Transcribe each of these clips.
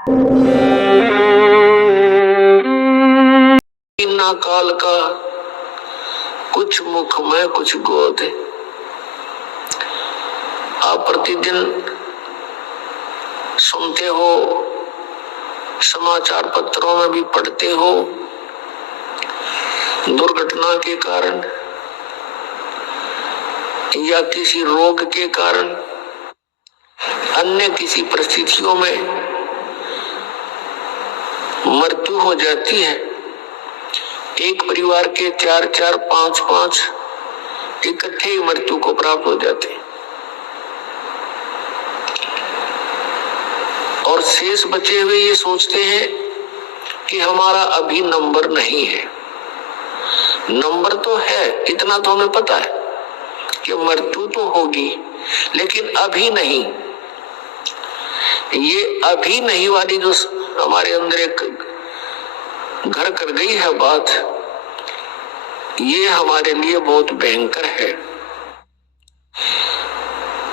ना काल का कुछ मुख में कुछ गोद। आप प्रतिदिन सुनते हो, समाचार पत्रों में भी पढ़ते हो, दुर्घटना के कारण या किसी रोग के कारण, अन्य किसी परिस्थितियों में मृत्यु हो जाती है। एक परिवार के 4-4, 5-5 इकट्ठे ही मृत्यु को प्राप्त हो जाते हैं और शेष बचे हुए ये सोचते हैं कि हमारा अभी नंबर नहीं है। नंबर तो है, इतना तो हमें पता है कि मृत्यु तो होगी, लेकिन अभी नहीं। ये अभी नहीं वाली जो हमारे अंदर एक घर कर गई है बात, ये हमारे लिए बहुत भयंकर है,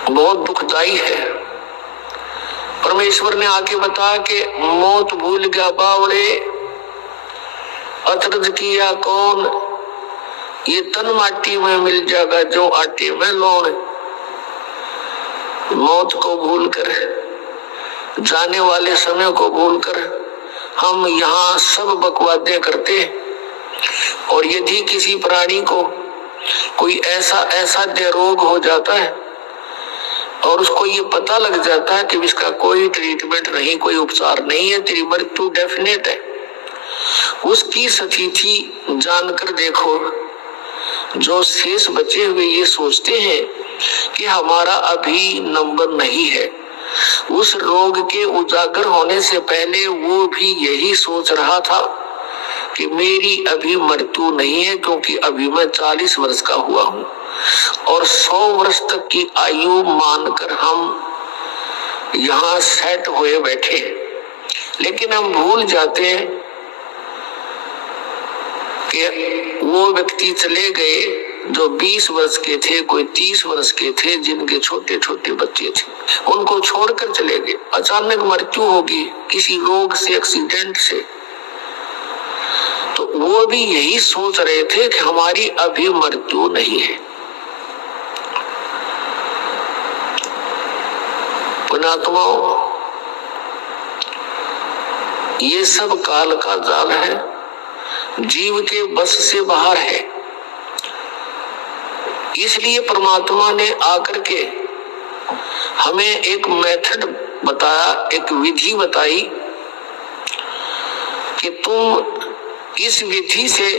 बहुत दुखदाई है। परमेश्वर ने आके बताया कि मौत भूल गया बावड़े, अचरज किया कौन, ये तन माटी में मिल जाएगा जो आटे में लौण। मौत को भूलकर, जाने वाले समय को भूलकर हम यहाँ सब बकवादें करते हैं। और यदि किसी प्राणी को कोई ऐसा रोग हो जाता है और उसको ये पता लग जाता है कि इसका कोई ट्रीटमेंट नहीं, कोई उपचार नहीं है, तेरी मृत्यु डेफिनेट है, उसकी स्थिति जानकर देखो, जो शेष बचे हुए ये सोचते हैं कि हमारा अभी नंबर नहीं है। उस रोग के उजागर होने से पहले वो भी यही सोच रहा था कि मेरी अभी मृत्यु नहीं है, क्योंकि अभी मैं 40 वर्ष का हुआ हूँ और 100 वर्ष तक की आयु मानकर हम यहाँ सेट हुए बैठे हैं। लेकिन हम भूल जाते हैं कि वो व्यक्ति चले गए जो 20 वर्ष के थे, कोई 30 वर्ष के थे, जिनके छोटे छोटे बच्चे थे, उनको छोड़कर चले गए। अचानक मृत्यु होगी किसी रोग से, एक्सीडेंट से, तो वो भी यही सोच रहे थे कि हमारी अभी मृत्यु नहीं है। पुण्यात्माओं, ये सब काल का जाल है, जीव के बस से बाहर है। इसलिए परमात्मा ने आकर के हमें एक मेथड बताया, एक विधि बताई कि तुम इस विधि से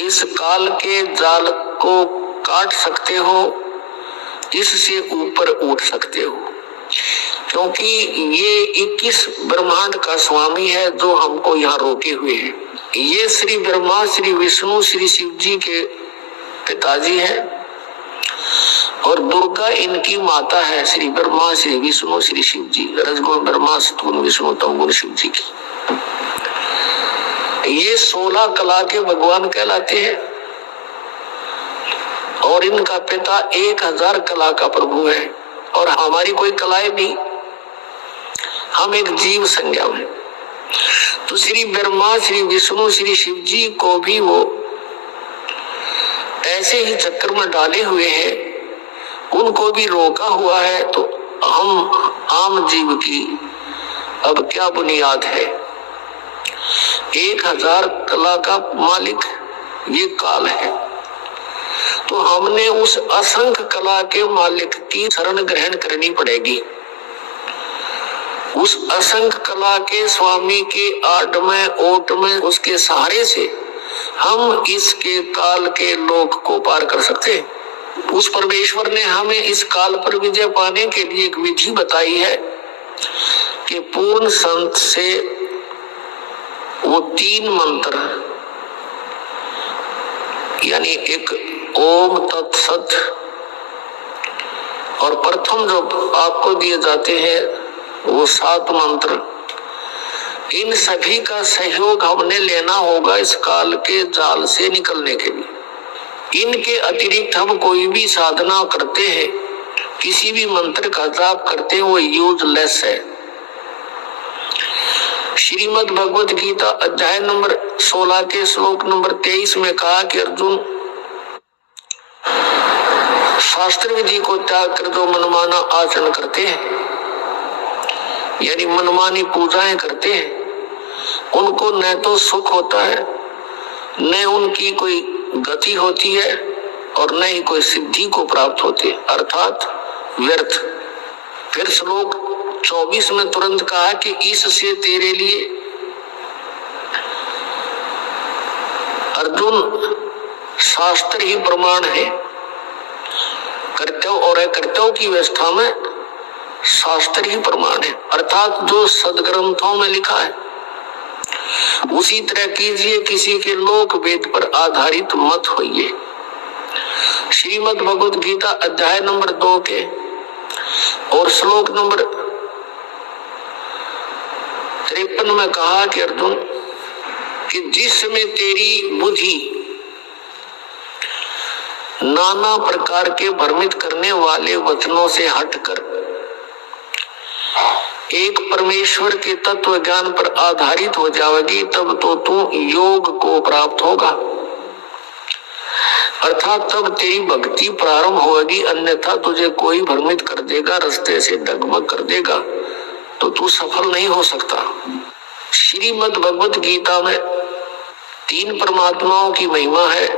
इस काल के जाल को काट सकते हो, इससे ऊपर उठ सकते हो। क्योंकि ये 21 ब्रह्मांड का स्वामी है जो हमको यहाँ रोके हुए है। ये श्री ब्रह्मा, श्री विष्णु, श्री शिव जी के पिताजी हैं और दुर्गा इनकी माता है। श्री ब्रह्मा, श्री विष्णु, श्री शिव जी, रजगुण ब्रह्मा, सतगुण विष्णु, तमगुण शिव जी की। ये 16 कला के भगवान कहलाते हैं और इनका पिता 1000 कला का प्रभु है। और हमारी कोई कलाएं नहीं, हम एक जीव संज्ञा में। तो श्री ब्रह्मा, श्री विष्णु, श्री शिव जी को भी वो ऐसे ही चक्कर में डाले हुए हैं, उनको भी रोका हुआ है। तो हम आम जीव की अब क्या बुनियाद है? 1000 कला का मालिक ये काल है, तो हमने उस असंख्य कला के मालिक की शरण ग्रहण करनी पड़ेगी। उस असंख्य कला के स्वामी के आड़ में, ओट में, उसके सहारे से हम इसके काल के लोक को पार कर सकते हैं। उस परमेश्वर ने हमें इस काल पर विजय पाने के लिए एक विधि बताई है कि पूर्ण संत से वो 3 मंत्र, यानी एक ओम तत्सत और प्रथम जो आपको दिए जाते हैं वो 7 मंत्र, इन सभी का सहयोग हमने लेना होगा इस काल के जाल से निकलने के लिए। इनके अतिरिक्त हम कोई भी साधना करते हैं किसी भी मंत्र का जाप करते हैं वो यूजलेस है। श्रीमद् भगवत गीता अध्याय नंबर 16 के श्लोक नंबर 23 में कहा कि अर्जुन, शास्त्र विधि को त्याग कर जो मनमाना आचरण करते हैं, यानी मनमानी पूजाएं करते हैं, उनको न तो सुख होता है, न उनकी कोई गति होती है और न ही कोई सिद्धि को प्राप्त होती है, अर्थात व्यर्थ। फिर श्लोक 24 में तुरंत कहा कि इससे तेरे लिए अर्जुन शास्त्र ही प्रमाण है। कर्तव्य और अकर्तव्य की व्यवस्था में शास्त्र ही प्रमाण है, अर्थात जो सदग्रंथों में लिखा है उसी तरह कीजिए, किसी के लोक वेद पर आधारित मत होइए। श्रीमद् भगवत गीता अध्याय नंबर 2 के और श्लोक नंबर 53 में कहा कि अर्जुन, कि जिस समय तेरी बुद्धि नाना प्रकार के भ्रमित करने वाले वचनों से हटकर एक परमेश्वर के तत्व ज्ञान पर आधारित हो जाएगी, तब तो तू योग को प्राप्त होगा, अर्थात तब तेरी भक्ति प्रारंभ होगी। अन्यथा तुझे कोई भ्रमित कर देगा, रास्ते से डगमग कर देगा, तो तू सफल नहीं हो सकता। श्रीमद् भगवत गीता में 3 परमात्माओं की महिमा है,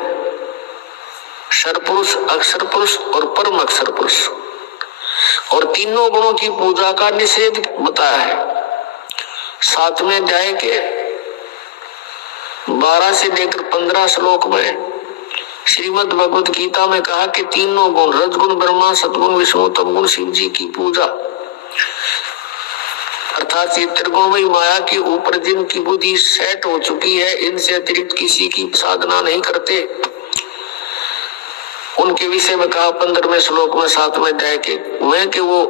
सरपुरुष, अक्षर पुरुष और परम अक्षर पुरुष, और तीनों गुणों की पूजा का निषेध बताया है। 7वें अध्याय के 12 से लेकर 15 श्लोक में श्रीमद् भगवत गीता में कहा कि तीनों गुण, रजगुण ब्रह्मा, सतगुण विष्णु, तमगुण शिव जी की पूजा, अर्थात ये त्रिगुणमयी माया के ऊपर जिनकी बुद्धि सेट हो चुकी है, इनसे अतिरिक्त किसी की साधना नहीं करते, उनके विषय में कहा 15वें श्लोक में 7वें अध्याय के में कि वो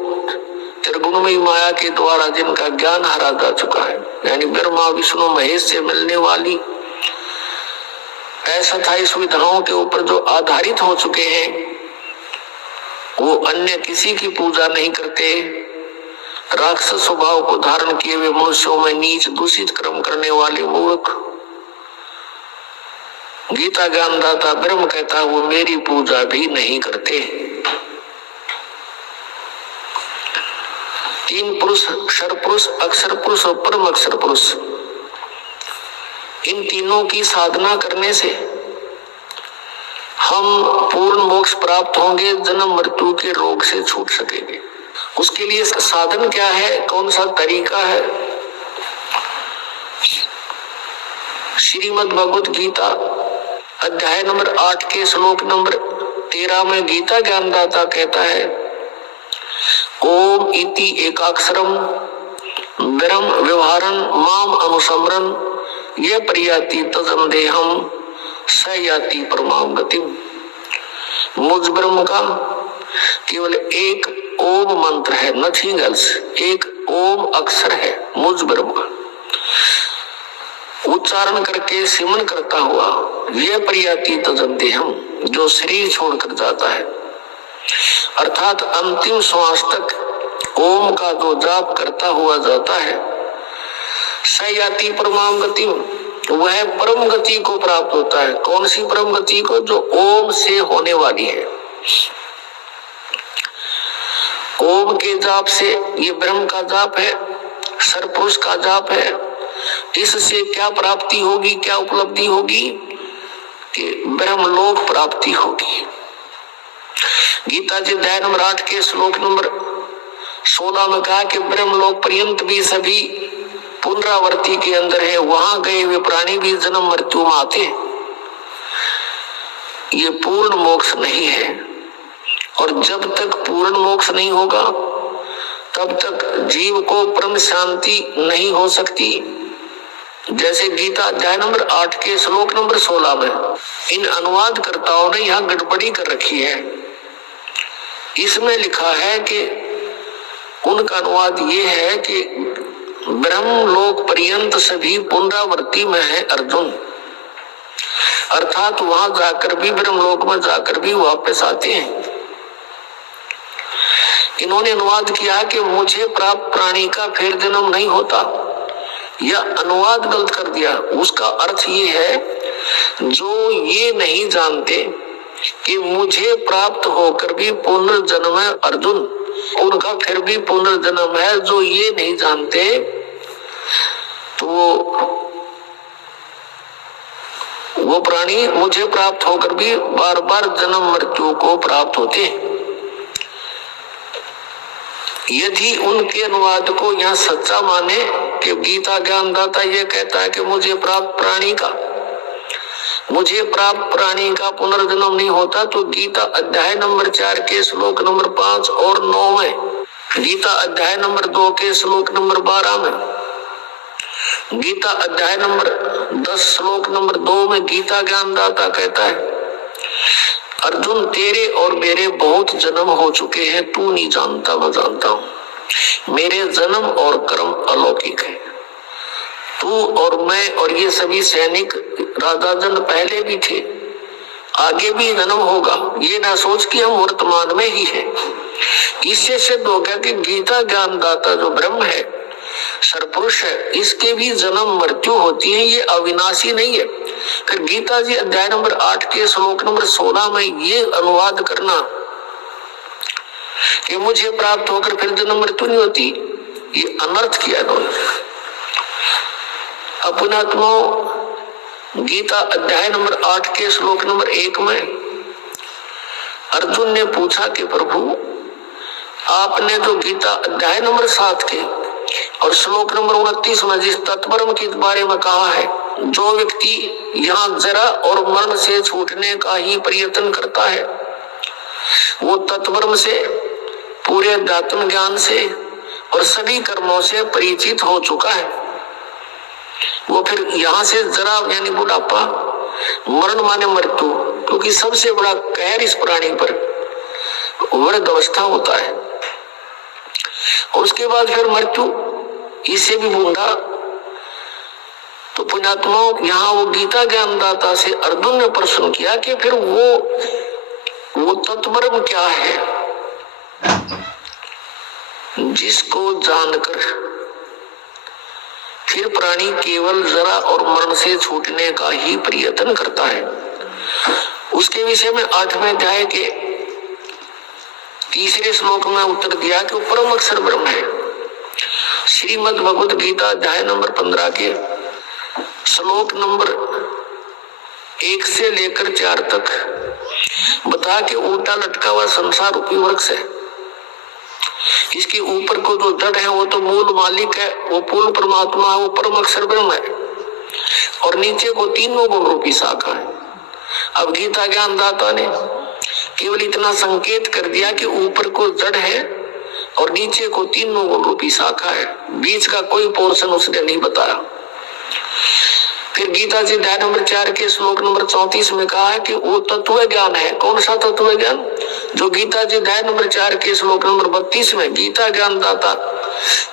त्रिगुणमयी माया के द्वारा जिनका ज्ञान हरा जा चुका है, यानी ब्रह्मा विष्णु महेश से मिलने वाली अस्थायी सुविधाओं के ऊपर जो आधारित हो चुके हैं, वो अन्य किसी की पूजा नहीं करते। राक्षस स्वभाव को धारण किए हुए मनुष्यों में नीच दूषित कर्म करने वाले मूर्ख, गीता ज्ञानदाता ब्रह्म कहता है वो मेरी पूजा भी नहीं करते। 3 पुरुष, क्षर पुरुष, अक्षर पुरुष और परम अक्षर पुरुष, इन तीनों की साधना करने से हम पूर्ण मोक्ष प्राप्त होंगे, जन्म मृत्यु के रोग से छूट सकेंगे। उसके लिए साधन क्या है, कौन सा तरीका है? श्रीमद् भगवत गीता अध्याय नंबर 8 के श्लोक नंबर 13 में गीता ज्ञानदाता कहता है, ओम इति एकाक्षरम ब्रह्म व्यवहारं माम अनुसमरन् ये प्रयाति तजम देहम स याति परमाम गतिम। मुझ ब्रह्म का केवल एक ओम मंत्र है, नथिंग एल्स, एक ओम अक्षर है मुझ ब्रह्म का, उच्चारण करके सिमन करता हुआ यह प्रयाति तजम देहम, जो शरीर छोड़कर जाता है, अर्थात अंतिम श्वास तक ओम का जो जाप करता हुआ जाता है, स याति परमाम गतिम, वह परम गति को प्राप्त होता है। कौन सी परम गति को? जो ओम से होने वाली है। ओम के जाप से, ये ब्रह्म का जाप है, सरपुरुष का जाप है, इससे क्या प्राप्ति होगी, क्या उपलब्धि होगी? कि ब्रह्मलोक प्राप्ति होगी। गीता जी अध्याय नंबर 8 के श्लोक नंबर 16 में कहा कि ब्रह्मलोक पर्यंत भी सभी पुनरावृत्ति के अंदर है, वहां गए हुए प्राणी भी जन्म मृत्यु में आते। ये पूर्ण मोक्ष नहीं है, और जब तक पूर्ण मोक्ष नहीं होगा तब तक जीव को परम शांति नहीं हो सकती। जैसे गीता अध्याय नंबर 8 के श्लोक नंबर 16 में इन अनुवादकर्ताओं ने यहाँ गड़बड़ी कर रखी है। इसमें लिखा है कि उनका अनुवाद ये है कि ब्रह्मलोक पर्यंत सभी पुनरावृत्ति में है अर्जुन, अर्थात वहां जाकर भी, ब्रह्मलोक में जाकर भी वापस आते हैं। इन्होंने अनुवाद किया कि मुझे प्राप्त प्राणी का फिर जन्म नहीं होता। यह अनुवाद गलत कर दिया। उसका अर्थ ये है, जो ये नहीं जानते कि मुझे प्राप्त होकर भी पुनर्जन्म है अर्जुन, उनका फिर भी पुनर्जन्म है। जो ये नहीं जानते तो वो प्राणी मुझे प्राप्त होकर भी बार बार जन्म मृत्यु को प्राप्त होते हैं। यदि उनके अनुवाद को यहाँ सच्चा माने कि गीता ज्ञानदाता ये कहता है कि मुझे प्राप्त प्राणी का पुनर्जन्म नहीं होता, तो गीता अध्याय नंबर 4 के श्लोक नंबर 5 और 9 में, गीता अध्याय नंबर 2 के श्लोक नंबर 12 में, गीता अध्याय नंबर 10 श्लोक नंबर 2 में गीता ज्ञानदाता कहता है, अर्जुन तेरे और मेरे बहुत जन्म हो चुके हैं, तू नहीं जानता, मैं जानता हूं। मेरे जन्म और कर्म अलौकिक है। तू और मैं और ये सभी सैनिक राजा जन पहले भी थे, आगे भी जन्म होगा। ये ना सोच कि हम वर्तमान में ही है। इससे सिद्ध हो गया कि गीता ज्ञानदाता जो ब्रह्म है, सरपुरुष है, इसके भी जन्म मृत्यु होती है, ये अविनाशी नहीं है। फिर गीता जी अध्याय नंबर 8 के श्लोक नंबर 16 में ये अनुवाद करना कि मुझे प्राप्त होकर फिर जन्म मृत्यु नहीं होती, ये अनर्थ किया इन्होंने। अपनात्मा गीता अध्याय नंबर 8 के श्लोक नंबर 1 में अर्जुन ने पूछा कि प्रभु आपने जो गीता अध्याय नंबर 7 के और श्लोक नंबर 29 में जिस तत्परम के बारे में कहा है, जो व्यक्ति यहाँ जरा और मरण से छूटने का ही प्रयत्न करता है, वो तत्परम से, पूरे अध्यात्म ज्ञान से और सभी कर्मों से परिचित हो चुका है। वो फिर यहाँ से जरा यानी बुढ़ापा, मरण माने मृत्यु, क्योंकि सबसे बड़ा कहर इस प्राणी पर वृद्ध अवस्था होता है, और उसके बाद फिर मृत्यु, इससे भी बूंदा। तो पुण्यात्माओं, यहाँ वो गीता ज्ञानदाता से अर्जुन ने प्रश्न किया कि फिर वो तत्परम क्या है जिसको जानकर फिर प्राणी केवल जरा और मरण से छूटने का ही प्रयत्न करता है। उसके विषय में 8वें अध्याय के 3 श्लोक में उत्तर दिया कि परम अक्षर ब्रह्म है। श्रीमद् भगवद गीता अध्याय नंबर 15 के श्लोक नंबर 1 से लेकर 4 तक बता के उल्टा लटका हुआ संसार रूपी वृक्ष है। इसके ऊपर को जो जड़ है वो तो मूल मालिक है, वो पूर्ण परमात्मा है, वो परम अक्षर ब्रह्म है, और नीचे को तीनों गुण रूपी शाखा है। अब गीता ज्ञानदाता ने केवल इतना संकेत कर दिया कि ऊपर को जड़ है और नीचे को तीनों गुण रूपी शाखा है, बीच का कोई पोर्शन उसने नहीं बताया। फिर गीता जी अध्याय नंबर 4 के श्लोक नंबर 34 में कहा है कि वो तत्व ज्ञान है। कौन सा तत्व ज्ञान? जो गीता जी अध्याय नंबर 4 के श्लोक नंबर 32 में गीता ज्ञानदाता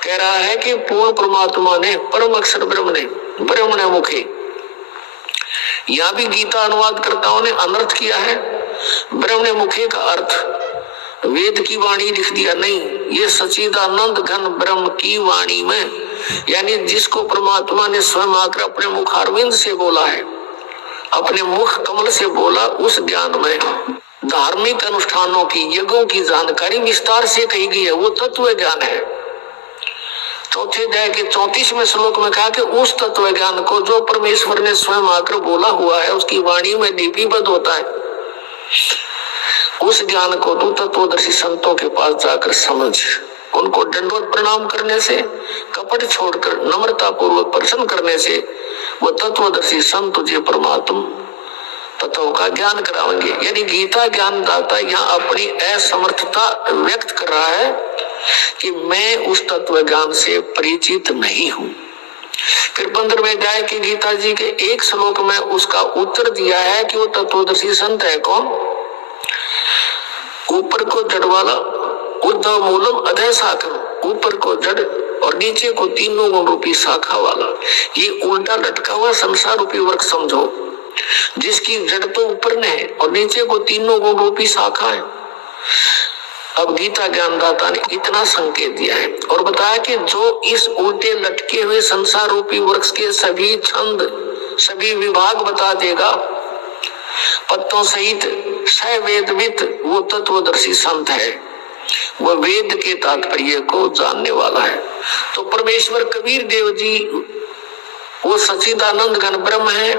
कह रहा है कि पूर्ण परमात्मा ने, परम अक्षर ब्रह्म ने मुखे। यहाँ भी गीता अनुवादकर्ताओं ने अनर्थ किया है। ब्रह्म ने मुखे का अर्थ वेद की वाणी लिख दिया, नहीं, ये सच्चिदानंद घन ब्रह्म की वाणी में, यानी जिसको परमात्मा ने स्वयं आकर अपने मुखारविंद से बोला है, अपने मुख कमल से बोला, उस ज्ञान में धार्मिक अनुष्ठानों की, यज्ञों की जानकारी विस्तार से कही गई है, वो तत्व ज्ञान है। चौथे अध्याय के 34वें श्लोक में कहा कि उस तत्व ज्ञान को जो परमेश्वर ने स्वयं आकर बोला हुआ है, उसकी वाणी में लिपिबद्ध होता है, उस ज्ञान को तू तत्वदर्शी संतों के पास जाकर समझ। उनको दंडवत प्रणाम करने से, कपट छोड़कर नम्रता पूर्वक प्रश्न करने से वो तत्वदर्शी संत तुझे परमात्म तत्व का ज्ञान कराएंगे। यानी गीता ज्ञानदाता यहाँ अपनी असमर्थता व्यक्त कर रहा है कि मैं उस तत्व ज्ञान से परिचित नहीं हूँ। फिर 15वें अध्याय की गीता जी के एक श्लोक में उसका उत्तर दिया है कि वो तत्वदर्शी संत है कौन? ऊपर को जड़ वाला, ऊर्ध्व मूलम अधः शाखा, ऊपर को जड़ और नीचे को तीनों गुण रूपी शाखा वाला, ये उल्टा लटका हुआ संसार रूपी वृक्ष समझो, जिसकी जड़ तो ऊपर में है और नीचे को तीनों गुण रूपी शाखा है। अब गीता ज्ञानदाता ने इतना संकेत दिया है और बताया कि जो इस उल्टे लटके हुए संसार रूपी वृक्ष के सभी छंद, सभी विभाग बता देगा पत्तों सहित, सवेदवित वो तत्वदर्शी संत है, वह वेद के तात्पर्य को जानने वाला है। तो परमेश्वर कबीर देव जी वो सच्चिदानंद घन ब्रह्म है,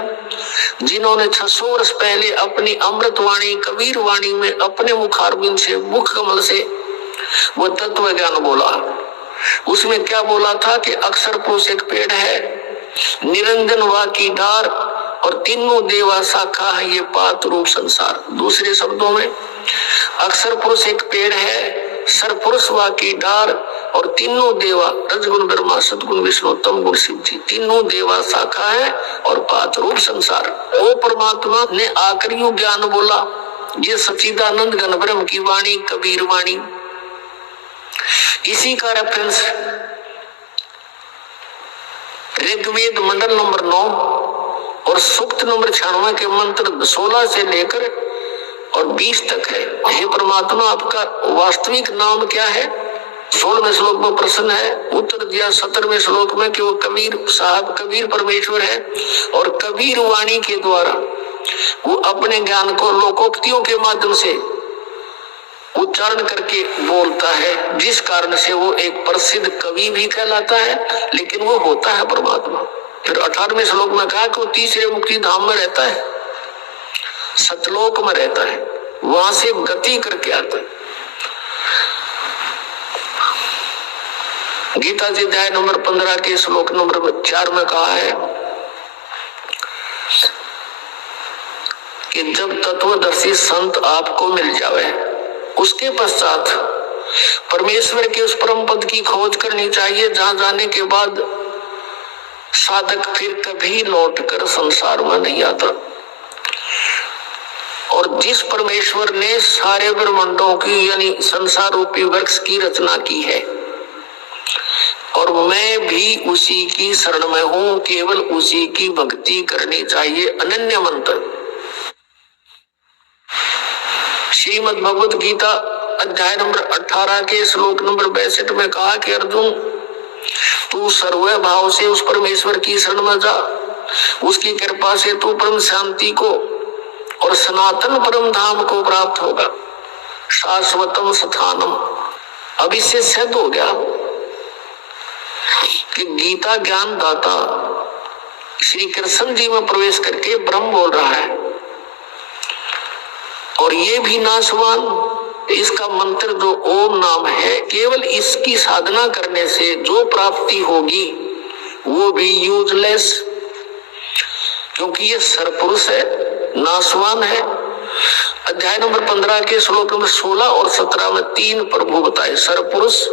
जिन्होंने 600 वर्ष पहले अपनी अमृत वाणी कबीर वाणी में अपने मुखारबिंद से, मुख कमल से वो तत्व ज्ञान बोला। उसमें क्या बोला था कि अक्षर पुरुष एक पेड़ है, निरंजन वा की डार और तीनों देवा शाखा है ये पात रूप संसार। दूसरे शब्दों में अक्षर पुरुष एक पेड़ है, सरपुरुष वा की डार और तीनों देवा रजगुण ब्रह्मा सदगुण विष्णु तम गुण शिव जी, तीनों देवा शाखा है और पात रूप संसार। वो परमात्मा ने आकर यूं ज्ञान बोला, ये सच्चिदानंद घन ब्रह्म की वाणी कबीर वाणी। इसी का रेफरेंस ऋग्वेद मंडल नंबर 9 और सूक्त नंबर 96 के मंत्र 16 से लेकर और 20 तक है। हे परमात्मा, आपका वास्तविक नाम क्या है? 16वें श्लोक में प्रश्न है, उत्तर दिया 17वें श्लोक में कि वो कबीर साहब, कबीर परमेश्वर है और कबीर वाणी के द्वारा वो अपने ज्ञान को लोकोक्तियों के माध्यम से उच्चारण करके बोलता है, जिस कारण से वो एक प्रसिद्ध कवि भी कहलाता है, लेकिन वो होता है परमात्मा। फिर 18वें श्लोक में कहा कि वो तीसरे मुक्ति धाम में रहता है, सतलोक में रहता है, वहां से गति करके आता है। गीता जी अध्याय नंबर 15 के श्लोक नंबर 4 में कहा है कि जब तत्वदर्शी संत आपको मिल जावे, उसके पश्चात परमेश्वर के उस परम पद की खोज करनी चाहिए, जहां जाने के बाद साधक फिर कभी लौटकर संसार में नहीं आता। और जिस परमेश्वर ने सारे ब्रह्मांडों की यानी संसार रूपी वृक्ष की रचना की है, और मैं भी उसी की शरण में हूं, केवल उसी की भक्ति करनी चाहिए। अनन्य मंत्र श्रीमद् भगवत गीता अध्याय नंबर 18 के श्लोक नंबर 62 में कहा कि अर्जुन, तू सर्व भाव से उस परमेश्वर की शरण में जा, उसकी कृपा से तू परम शांति को और सनातन परम धाम को प्राप्त होगा, शाश्वतम स्थानम। अब इससे सिद्ध हो गया कि गीता ज्ञान दाता श्री कृष्ण जी में प्रवेश करके ब्रह्म बोल रहा है, और ये भी नाशवान, इसका मंत्र जो ओम नाम है, केवल इसकी साधना करने से जो प्राप्ति होगी वो भी यूजलेस, क्योंकि ये सरपुरुष है, नाशवान है। अध्याय नंबर 15 के श्लोक नंबर 16 और 17 में 3 प्रभु बताए, सरपुरुष,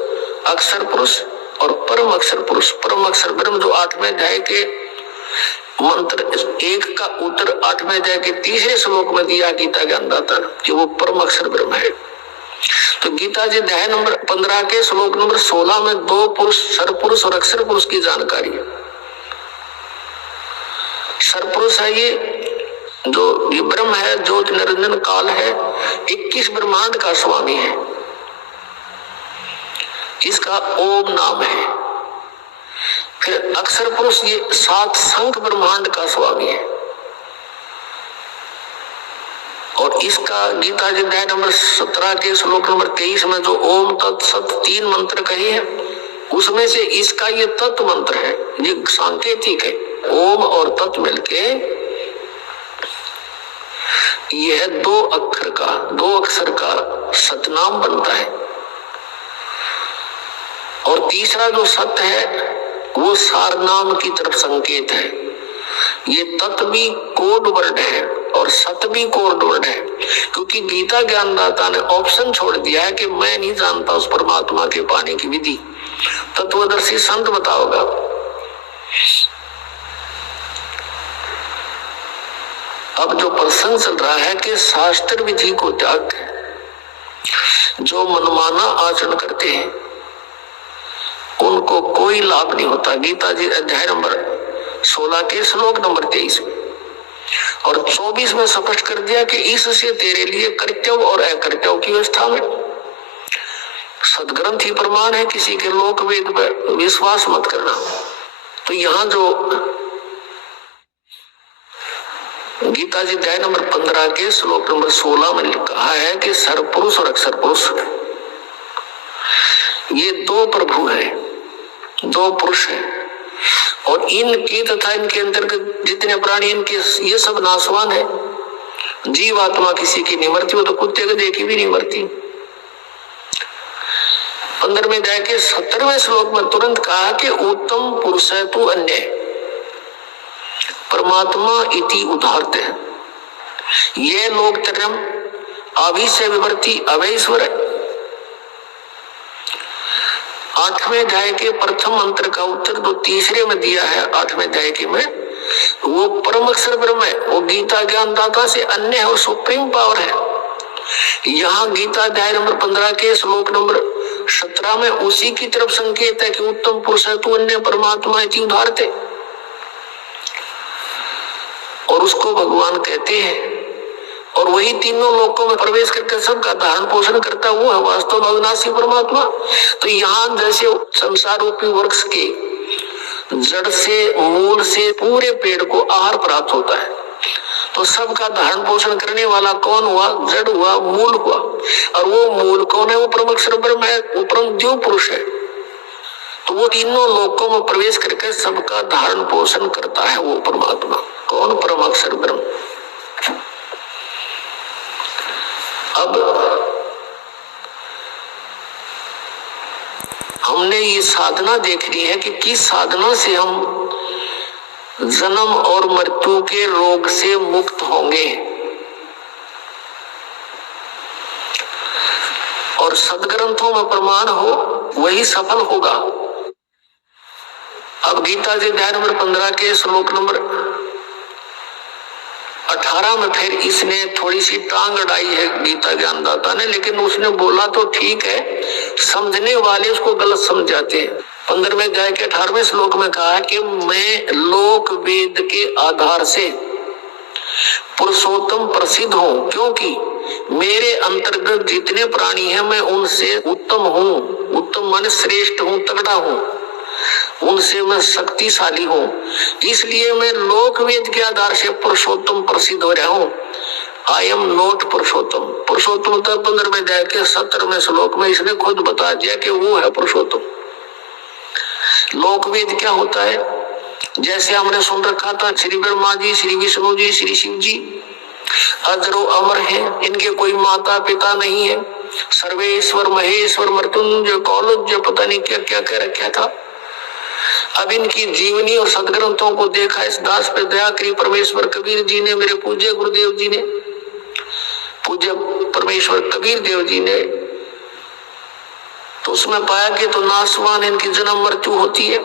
अक्षर पुरुष और परम अक्षर पुरुष। परम अक्षर ब्रह्म जो 8वें अध्याय के मंत्र 1 का उत्तर 8वें अध्याय के 3रे श्लोक में दिया गीता ज्ञानदाता कि वो परम अक्षर ब्रह्म है। तो गीता जी अध्याय नंबर 15 के श्लोक नंबर 16 में 2 पुरुष, सरपुरुष और अक्षर पुरुष की जानकारी है। सरपुरुष है ये ब्रह्म है, ज्योति निरंजन काल है, 21 ब्रह्मांड का स्वामी है, इसका ओम नाम है। फिर अक्षर पुरुष ये 7 संख ब्रह्मांड का स्वामी है, और इसका गीता जी अध्याय नंबर 17 के श्लोक नंबर 23 में जो ओम तत्सत 3 मंत्र कहे हैं, उसमें से इसका ये तत्व मंत्र है, ये सांकेतिक है। ओम और तत्व मिलके यह 2 अक्षर का सतनाम बनता है, और तीसरा जो सत्य है वो सार नाम की तरफ संकेत है। ये तत्व भी कोड वर्ड है और सत्य भी कोड वर्ड है, क्योंकि गीता ज्ञानदाता ने ऑप्शन छोड़ दिया है कि मैं नहीं जानता उस परमात्मा के पाने की विधि, तत्वदर्शी संत बताओगा। अब जो प्रसंग चल रहा है कि शास्त्र विधि को त्याग जो मनमाना आचरण करते हैं उनको कोई लाभ नहीं होता। गीता जी अध्याय नंबर 16 के श्लोक नंबर 23 में और 24 में स्पष्ट कर दिया कि इससे तेरे लिए कर्तव्य और अकर्तव्य की व्यवस्था में सदग्रंथ ही प्रमाण है, किसी के लोक वेद पर विश्वास मत करना। तो यहाँ जो गीता जी अध्याय नंबर 15 के श्लोक नंबर 16 में कहा है कि सर्वपुरुष और अक्षर पुरुष ये दो प्रभु है, दो पुरुष है, और इनके तथा इनके अंतर्गत जितने प्राणी इनके ये सब नाशवान है। जीव आत्मा किसी की नहीं मरती, वो तो कुत्ते के देखी भी नहीं मरती। 15वें अध्याय के 17वें श्लोक में तुरंत कहा कि उत्तम पुरुष है तू अन्य परमात्मा इति उदाहरते है, ये लोग तरम अभी से विवर्ती अवैश्वर। 8वें अध्याय के प्रथम मंत्र का उत्तर जो तीसरे में दिया है 8वें अध्याय के में, वो परम अक्षर ब्रह्म है, वो गीता ज्ञानदाता से अन्य है और सुप्रीम पावर है। यहाँ गीता अध्याय नंबर 15 के श्लोक नंबर 17 में उसी की तरफ संकेत है कि उत्तम पुरुष है तू अन्य परमात्मा इति उदाहरते, और उसको भगवान कहते हैं। और वही तीनों लोकों में प्रवेश करके सबका धारण पोषण करता वो है वास्तव में अविनाशी परमात्मा। तो यहाँ जैसे संसार रूपी वृक्ष के जड़ से मूल से पूरे पेड़ को आहार प्राप्त होता है, तो सबका धारण पोषण करने वाला कौन हुआ? जड़ हुआ, मूल हुआ। और वो मूल कौन है? वो परम अक्षर ब्रह्म है, वो परम द्यों पुरुष है। तो वो तीनों लोकों में प्रवेश करके सबका धारण पोषण करता है वो परमात्मा। कौन? परम अक्षर ब्रह्म। अब हमने ये साधना देखनी है कि किस साधना से हम जन्म और मृत्यु के रोग से मुक्त होंगे, और सदग्रंथों में प्रमाण हो वही सफल होगा। अब गीता जी अध्याय नंबर 15 के श्लोक नंबर 18 में फिर इसने थोड़ी सी टांग अड़ाई है गीता ज्ञानदाता ने, लेकिन उसने बोला तो ठीक है, समझने वाले उसको गलत समझ जाते हैं। 15वें अध्याय के 18वें श्लोक में कहा कि मैं लोक वेद के आधार से पुरुषोत्तम प्रसिद्ध हूँ, क्योंकि मेरे अंतर्गत जितने प्राणी हैं मैं उनसे उत्तम हूँ। उत्तम माने श्रेष्ठ हूँ, तगड़ा हूँ, उनसे मैं शक्तिशाली हूँ, इसलिए मैं लोक वेद के आधार से पुरुषोत्तम प्रसिद्ध हो रहा हूँ। आई एम नॉट पुरुषोत्तम। पुरुषोत्तम तो 15वें अध्याय के 17वें श्लोक में इसने खुद बता दिया कि वो है पुरुषोत्तम। लोक वेद क्या होता है? जैसे हमने सुन रखा था, श्री ब्रह्मा जी, श्री विष्णु जी, श्री शिव जी अजरो अमर हैं, इनके कोई माता पिता नहीं है। सर्वेश्वर महेश्वर मृत्युंजय कौलुज्य पता नहीं क्या क्या कह रखा था। अब इनकी जीवनी और सदग्रंथों को देखा, इस दास पे दया करी परमेश्वर कबीर जी ने, मेरे पूज्य गुरुदेव जी ने, पूज्य परमेश्वर कबीर देव जी ने, तो उसमें पाया कि तो नाशवान इनकी जन्म मृत्यु होती है।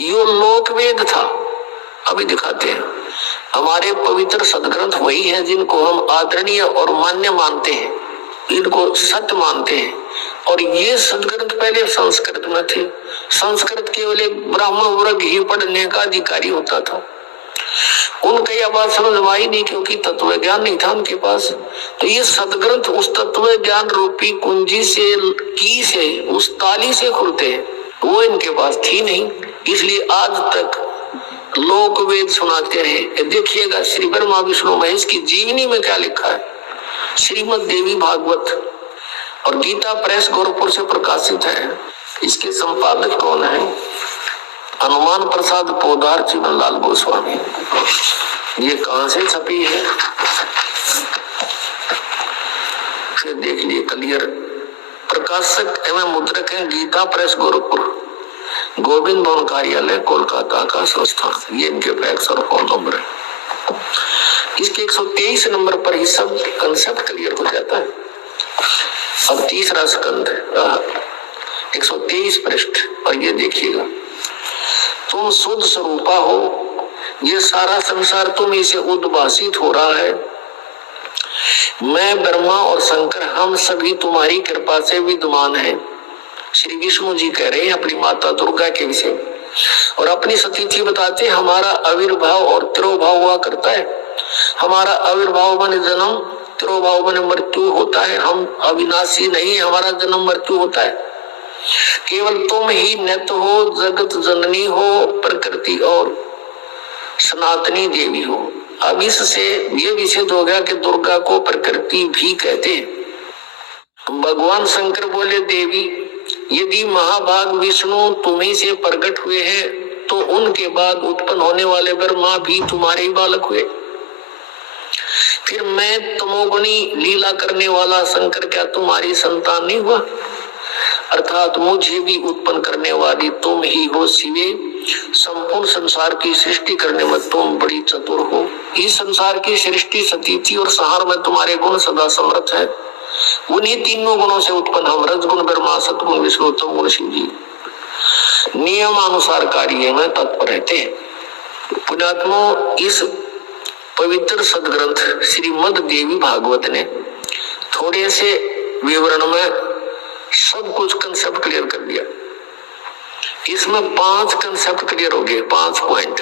यो लोक वेद था। अभी दिखाते हैं, हमारे पवित्र सदग्रंथ वही हैं जिनको हम आदरणीय और मान्य मानते हैं, इनको सत्य मानते हैं। और ये सदग्रंथ पहले संस्कृत में थे। संस्कृत केवल एक ब्राह्मण वर्ग ही पढ़ने का अधिकारी होता था। उनको यह बात समझ में आई नहीं, क्योंकि तत्व ज्ञान नहीं था उनके पास। तो ये सदग्रंथ उस तत्व ज्ञान रूपी कुंजी से, की से, उस ताली से खुलते हैं, वो इनके पास थी नहीं। इसलिए आज तक लोक वेद सुनाते रहे। देखिएगा श्री ब्रह्मा विष्णु महेश की जीवनी में क्या लिखा है। श्रीमद देवी भागवत और गीता प्रेस गोरखपुर से प्रकाशित है। इसके संपादक कौन है? हनुमान प्रसाद पोदार चिमन लाल गोस्वामी। ये कहां से छपी है फिर देख लिए क्लियर। प्रकाशक एवं मुद्रक है गीता प्रेस गोरखपुर, गोविंद भवन कार्यालय कोलकाता का संस्थान। ये इनके फैक्स और फोन नंबर है। इसके 123 नंबर पर ही सब कंसेप्ट क्लियर हो जाता है। अब तीसरा स्कंद 123 पृष्ठ, और ये देखिएगा, तुम शुद्ध स्वरूपा हो, ये सारा संसार तुम इसे उद्भासित हो रहा है। मैं ब्रह्मा और शंकर हम सभी तुम्हारी कृपा से विद्यमान हैं। श्री विष्णु जी कह रहे हैं अपनी माता दुर्गा के विषय, और अपनी सतीथि बताते हमारा आविर्भाव और तिरोभाव हुआ करता है। हमारा आविर्भाव माने जन्म, तिरोभाव में मृत्यु होता है, हम अविनाशी नहीं, हमारा जन्म मृत्यु होता है। केवल तुम ही नित्य हो, जगत जननी हो, प्रकृति और सनातनी देवी हो। अब इससे ये विषय हो गया कि दुर्गा को प्रकृति भी कहते हैं। भगवान शंकर बोले, देवी यदि महाभाग विष्णु तुम्ही से प्रकट हुए हैं तो उनके बाद उत्पन्न होने वाले ब्रह्मा भी तुम्हारे ही बालक हुए। फिर मैं तमोगुणी लीला करने वाला शंकर क्या तुम्हारी संतान नहीं हुआ? अर्थात मुझे भी उत्पन्न करने वाली तुम ही हो शिवे। संपूर्ण संसार की सृष्टि करने में तुम बड़ी चतुर हो। इस संसार की सृष्टि सतीथि और संहार में तुम्हारे गुण सदा समर्थ है। उन्हीं तीनों गुणों से उत्पन्न हम रजगुण ब्रह्मा, सतगुण विष्णु, तमगुण शिव जी नियमानुसार कार्य में तत्पर रहते हैं। पुण्यात्मों, इस पवित्र सदग्रंथ श्रीमद देवी भागवत ने थोड़े से विवरण में सब कुछ कंसेप्ट क्लियर कर दिया। इसमें 5 कंसेप्ट क्लियर हो गए, 5 पॉइंट।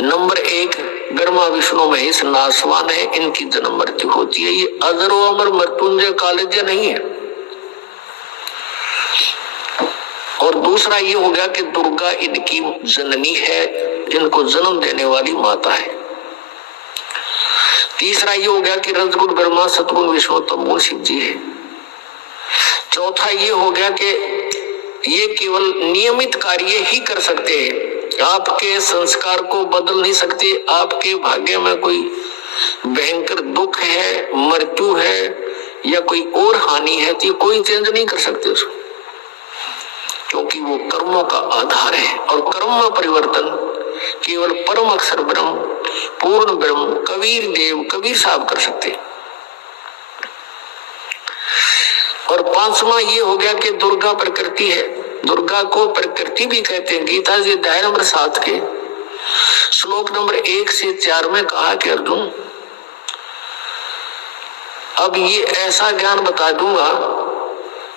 नंबर 1, ब्रह्मा विष्णु महेश नाशवान है, इनकी जन्म मृत्यु होती है, ये अजर व अमर मृत्युंजय कालजय नहीं है। और दूसरा ये हो गया कि दुर्गा इनकी जननी है, इनको जन्म देने वाली माता है। तीसरा ये हो गया कि रजगुण ब्रह्मा, सतगुण विष्णु, तमगुण शिव जी है। चौथा ये हो गया कि ये केवल नियमित कार्य ही कर सकते हैं, आपके संस्कार को बदल नहीं सकते। आपके भाग्य में कोई भयंकर दुख है, मृत्यु है या कोई और हानि है तो कोई चेंज नहीं कर सकते उसको, क्योंकि वो कर्मों का आधार है। और कर्म में परिवर्तन केवल परम अक्षर ब्रह्म, पूर्ण ब्रह्म, कबीर देव, कबीर साहब कर सकते। और 5वां ये हो गया कि दुर्गा प्रकृति है। दुर्गा को प्रकृति भी कहते हैं। गीता जी अध्याय नंबर 7 के श्लोक नंबर 1 से 4 में कहा कि अर्जुन, अब ये ऐसा ज्ञान बता दूंगा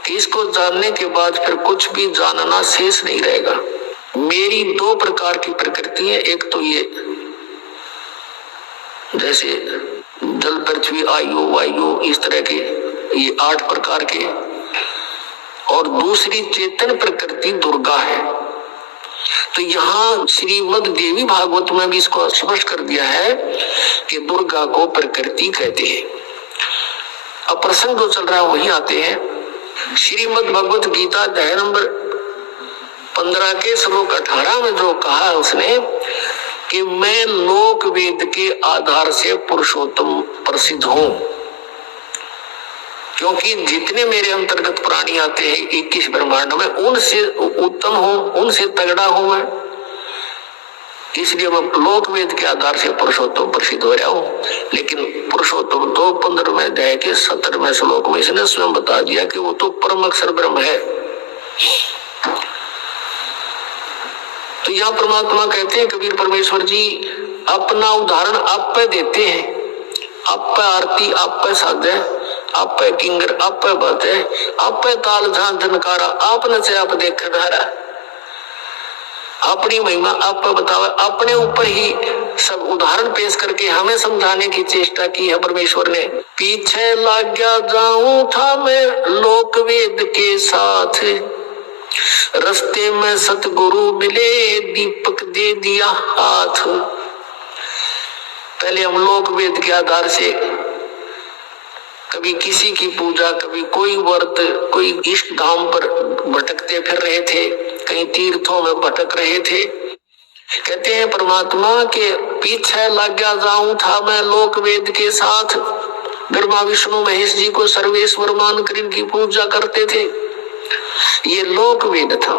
कि इसको जानने के बाद फिर कुछ भी जानना शेष नहीं रहेगा। मेरी 2 प्रकार की प्रकृति है। एक तो ये जैसे जल, पृथ्वी, आयु, वायु, इस तरह के ये 8 प्रकार के, और दूसरी चेतन प्रकृति दुर्गा है। तो यहाँ श्रीमद देवी भागवत में भी इसको स्पष्ट कर दिया है कि दुर्गा को प्रकृति कहते हैं। अब प्रसंग जो चल रहा है वही आते हैं। श्रीमद भगवत गीता अध्याय नंबर 15 के श्लोक 18 में जो कहा है उसने कि मैं लोक वेद के आधार से पुरुषोत्तम प्रसिद्ध हूं, क्योंकि जितने मेरे अंतर्गत प्राणी आते हैं 21 ब्रह्मांड में, उनसे उत्तम हूं, उनसे तगड़ा हूं मैं, इसलिए मैं लोक वेद के आधार से पुरुषोत्तम प्रसिद्ध हो रहा हूं। लेकिन पुरुषोत्तम तो 15वें अध्याय के 17वें श्लोक में इसने स्वयं बता दिया कि वो तो परम अक्षर ब्रह्म है। तो यहाँ परमात्मा कहते हैं, कबीर परमेश्वर जी अपना उदाहरण आप पे देते हैं। आप पे आरती, आप पे साधे, आप पे किंगर, आप पे बाते, आप पे ताल झांझ झनकारा, आपने से आप देख धारा, अपनी महिमा आप पे बतावा। अपने ऊपर ही सब उदाहरण पेश करके हमें समझाने की चेष्टा की है परमेश्वर ने। पीछे लग गया जाऊं था मैं लोक वेद के साथ, रस्ते में सतगुरु मिले दीपक दे दिया हाथ। पहले हम लोक वेद के आधार से कभी किसी की पूजा, कभी कोई व्रत, कोई इष्ट धाम पर भटकते फिर रहे थे, कहीं तीर्थों में भटक रहे थे। कहते हैं परमात्मा के पीछे लग गया जाऊं था मैं लोक वेद के साथ। ब्रह्मा विष्णु महेश जी को सर्वेश्वर मानकर इनकी पूजा करते थे, ये लोक वेद था।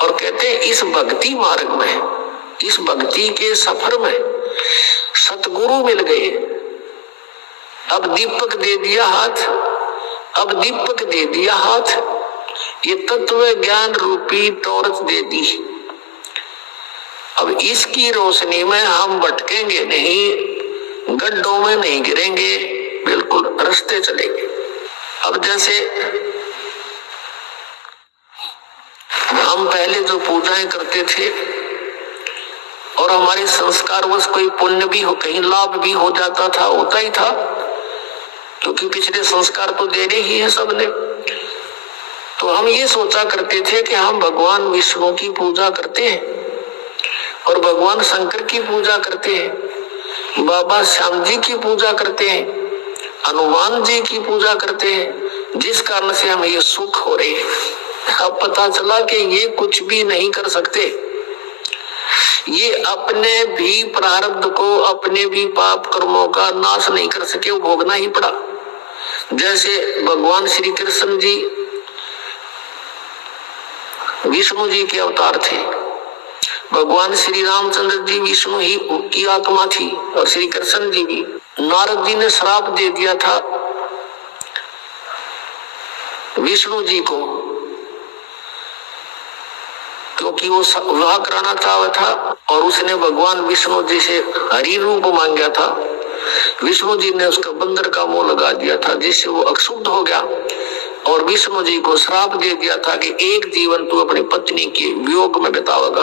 और कहते हैं इस भक्ति मार्ग में, इस भक्ति के सफर में सतगुरु मिल गए। अब दीपक दे दिया हाथ, अब दीपक दे दिया हाथ, ये तत्व ज्ञान रूपी टॉर्च दे दी। अब इसकी रोशनी में हम भटकेंगे नहीं, गड्ढों में नहीं गिरेंगे, बिल्कुल रास्ते चलेंगे। अब जैसे हम पहले जो पूजाएं करते थे और हमारे संस्कारवश कोई पुण्य भी हो, कहीं लाभ भी हो जाता था, होता ही था, क्योंकि पिछले संस्कार तो देने ही है सबने। तो हम ये सोचा करते थे कि हम भगवान विष्णु की पूजा करते हैं और भगवान शंकर की पूजा करते हैं, बाबा श्याम जी की पूजा करते हैं, हनुमान जी की पूजा करते हैं, जिस कारण से हमें ये सुख हो रहे हैं। अब पता चला कि ये कुछ भी नहीं कर सकते, ये अपने भी प्रारब्ध को, अपने भी पाप कर्मों का नाश नहीं कर सके, वो भोगना ही पड़ा। जैसे भगवान श्री कृष्ण जी विष्णु जी के अवतार थे, भगवान श्री रामचंद्र जी विष्णु ही की आत्मा थी और श्री कृष्ण जी भी। नारद जी ने श्राप दे दिया था विष्णु जी को, क्योंकि वो विवाह कराना चाहता था और उसने भगवान विष्णु जी से हरि रूप मांगा था। विष्णु जी ने उसका बंदर का मुंह लगा दिया था, जिससे वो अशुद्ध हो गया और विष्णु जी को श्राप दे दिया था कि एक जीवन तू अपनी पत्नी के वियोग में बितावेगा।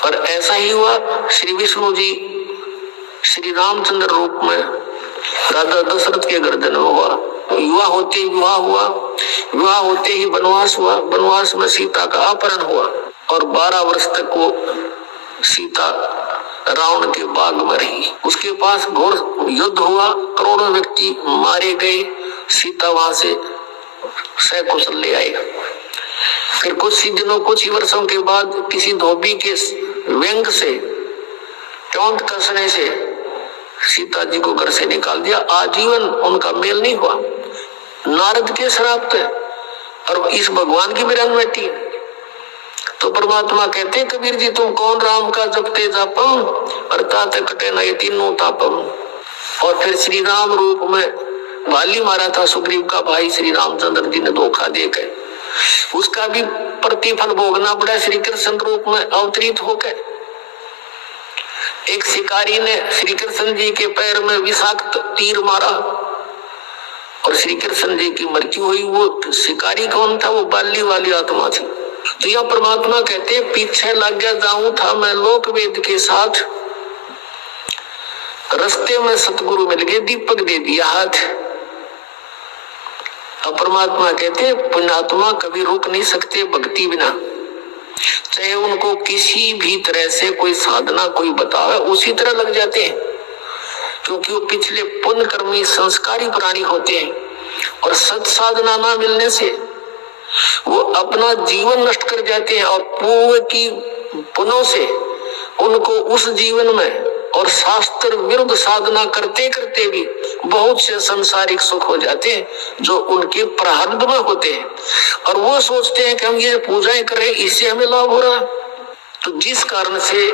और ऐसा ही हुआ। श्री विष्णु जी श्री रामचंद्र रूप में राजा दशरथ के घर जन्म हुआ। युवा होते ही विवाह हुआ, विवाह होते ही वनवास हुआ, वनवास में सीता का अपहरण हुआ और 12 वर्ष तक वो सीता रावण के बाग में रही। उसके पास घोर युद्ध हुआ, करोड़ों व्यक्ति मारे गए, सीता वहां से सकुशल ले आई। फिर कुछ ही दिनों, कुछ ही वर्षों के बाद किसी धोबी के व्यंग से, टोंट कसने से सीता जी को घर से निकाल दिया। आजीवन उनका मेल नहीं हुआ। नारद के श्राप थे और इस भगवान की विरंग बैठी। तो परमात्मा कहते कबीर जी, तुम कौन राम का जपते जापम अर्थात कटे न ये तीनों तापम। और फिर श्री राम रूप में बाली मारा था सुग्रीव का भाई श्री रामचंद्र जी ने धोखा देकर, उसका भी प्रतिफल भोगना पड़ा श्री कृष्ण रूप में अवतरित होकर। एक शिकारी ने श्री कृष्ण जी के पैर में विषाक्त तीर मारा और श्री कृष्ण जी की मृत्यु हुई। वो शिकारी कौन था? वो बाली वाली आत्मा थी। तो यह परमात्मा कहते पीछे लग गया जाऊं था मैं लोक वेद के साथ, रास्ते में सतगुरु मिल गए, दीपक दे दिया हाथ। अब परमात्मा कहते पुण्यात्मा कभी रुक नहीं सकते भक्ति बिना, चाहे उनको किसी भी तरह से कोई साधना कोई बतावे उसी तरह लग जाते हैं, क्योंकि वो पिछले पुण्य कर्मी संस्कारी प्राणी होते हैं और सत साधना ना मिलने से वो अपना जीवन नष्ट कर जाते हैं और पूर्व की पुण्यों से उनको उस जीवन में और शास्त्र विरुद्ध साधना करते करते भी बहुत से संसारिक सुख हो जाते हैं जो उनके प्रारब्ध में होते हैं और वो सोचते हैं कि हम ये पूजाएं कर रहे हैं इससे हमें लाभ हो रहा है। तो जिस कारण से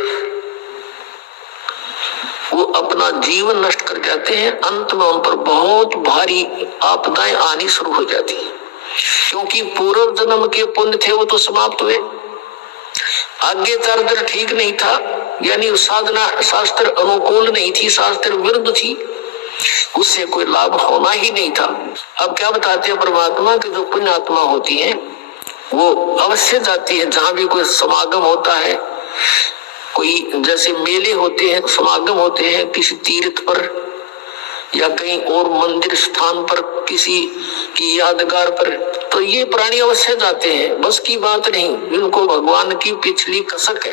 वो अपना जीवन नष्ट कर जाते हैं, अंत में उन पर बहुत भारी आपदाएं आनी शुरू हो जाती है, क्योंकि पूर्व जन्म के पुण्य थे वो तो समाप्त हुए, आगे चार्जर ठीक नहीं था, यानी साधना शास्त्र अनुकूल नहीं थी, शास्त्र विरुद्ध थी, उससे कोई लाभ होना ही नहीं था। अब क्या बताते हैं परमात्मा की जो पुण्य आत्मा होती है वो अवश्य जाती है जहां भी कोई समागम होता है, कोई जैसे मेले होते हैं, समागम होते हैं किसी तीर्थ पर या कहीं और मंदिर स्थान पर किसी की यादगार पर, तो ये प्राणी अवश्य जाते हैं, बस की बात नहीं, इनको भगवान की पिछली कसक है,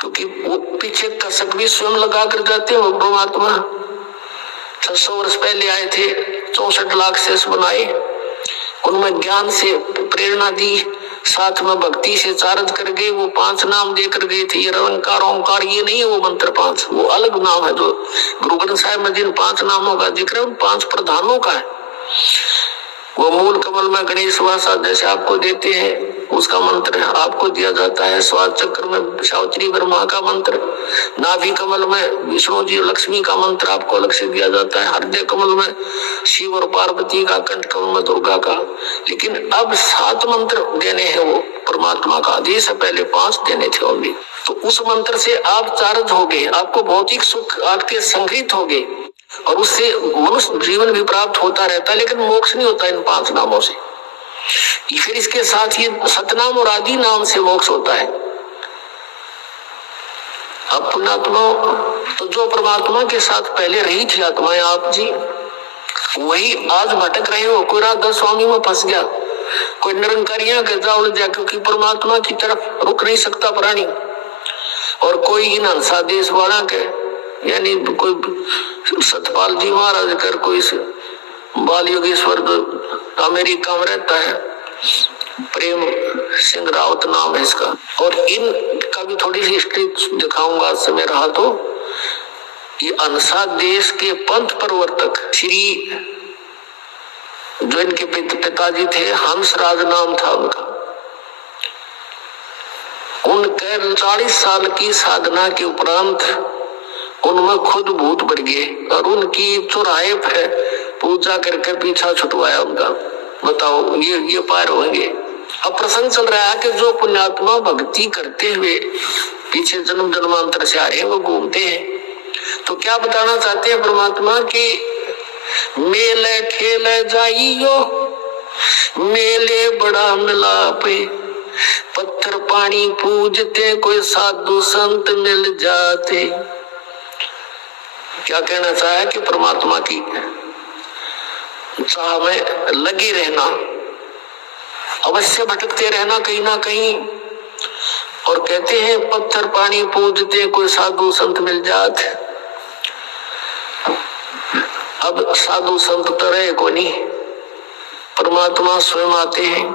क्योंकि वो पीछे कसक भी स्वयं लगा कर जाते हैं। परमात्मा 600 वर्ष पहले आए थे, 64 लाख शेष बनाए, उनमें ज्ञान से प्रेरणा दी, साथ में भक्ति से चार्ज कर गए, वो 5 नाम देकर गए थे, ये निरंकार ओंकार ये नहीं है वो मंत्र 5, वो अलग नाम है। जो गुरु ग्रंथ साहिब में जिन 5 नामों का जिक्र है उन 5 प्रधानों का है। वो मूल कमल में गणेश वासा जैसे आपको देते हैं उसका मंत्र आपको दिया जाता है, स्वाद चक्र में सावित्री ब्रह्मा का मंत्र, नाभि कमल में विष्णु जी लक्ष्मी का मंत्र आपको अलग से दिया जाता है, हृदय कमल में शिव और पार्वती का, कंठ कमल में दुर्गा का। लेकिन अब 7 मंत्र देने हैं, वो परमात्मा का आदेश है, पहले 5 देने थे ओनली। तो उस मंत्र से आप चार्ज हो गए, आपको भौतिक सुख आपके संग्रहित हो गए और उससे मनुष्य जीवन भी प्राप्त होता रहता है, लेकिन मोक्ष नहीं होता इन 5 नामों से। फिर इसके साथ ये सतनाम और आदि नाम से मोक्ष होता है। अब पुण्यात्मा तो जो परमात्मा के साथ पहले रही थी आत्माएं आप जी, वही आज भटक रहे हो। कोई राधा स्वामी में फंस गया, कोई निरंकारियां के जा उलझ गया, क्योंकि परमात्मा की तरफ रुक नहीं सकता प्राणी। और कोई इन हंसा देश वाला के यानी कोई सतपाल जी महाराज कर, कोई बाल योगेश्वर अमेरिका में रहता है, प्रेम सिंह रावत नाम है इसका। और इनका भी थोड़ी सी हिस्ट्री दिखाऊंगा समय रहा तो। ये अनसा देश के पंथ प्रवर्तक श्री, जो इनके पिताजी थे, हंसराज नाम था उनका। उनके 40 साल की साधना के उपरांत उनमें खुद भूत बढ़ गए और उनकी चौराहे पे पूजा करके पीछा छुटवाया उनका। बताओ ये पार होंगे। अब प्रसंग चल रहा है कि जो पुण्यात्मा भक्ति करते हुए पीछे जन्म जन्मांतर से आ रहे हैं वो घूमते हैं। तो क्या बताना चाहते हैं परमात्मा की, मेले खेले जाइयो मेले बड़ा मिलापे, पत्थर पानी पूजते कोई साधु संत मिल जाते। क्या कहना चाहे कि परमात्मा की चाह में लगी रहना, अवश्य भटकते रहना कहीं ना कहीं। और कहते हैं पत्थर पानी पूजते कोई साधु संत मिल जाते। अब साधु संत तो रहे को नहीं, परमात्मा स्वयं आते हैं,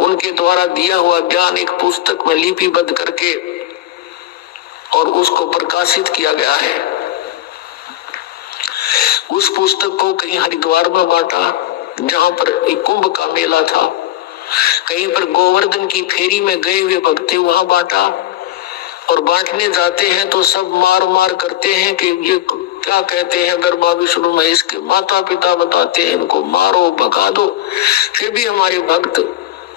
उनके द्वारा दिया हुआ ज्ञान एक पुस्तक में लिपिबद्ध करके और उसको प्रकाशित किया गया है। उस पुस्तक को कहीं हरिद्वार में बांटा, जहां पर एक कुंभ का मेला था, कहीं पर गोवर्धन की फेरी में गए हुए भक्त वहां बांटा। और बांटने जाते हैं तो सब मार मार करते हैं कि ये क्या कहते हैं, ब्रह्मा विष्णु महेश के माता पिता बताते हैं इनको मारो भगा दो। फिर भी हमारे भक्त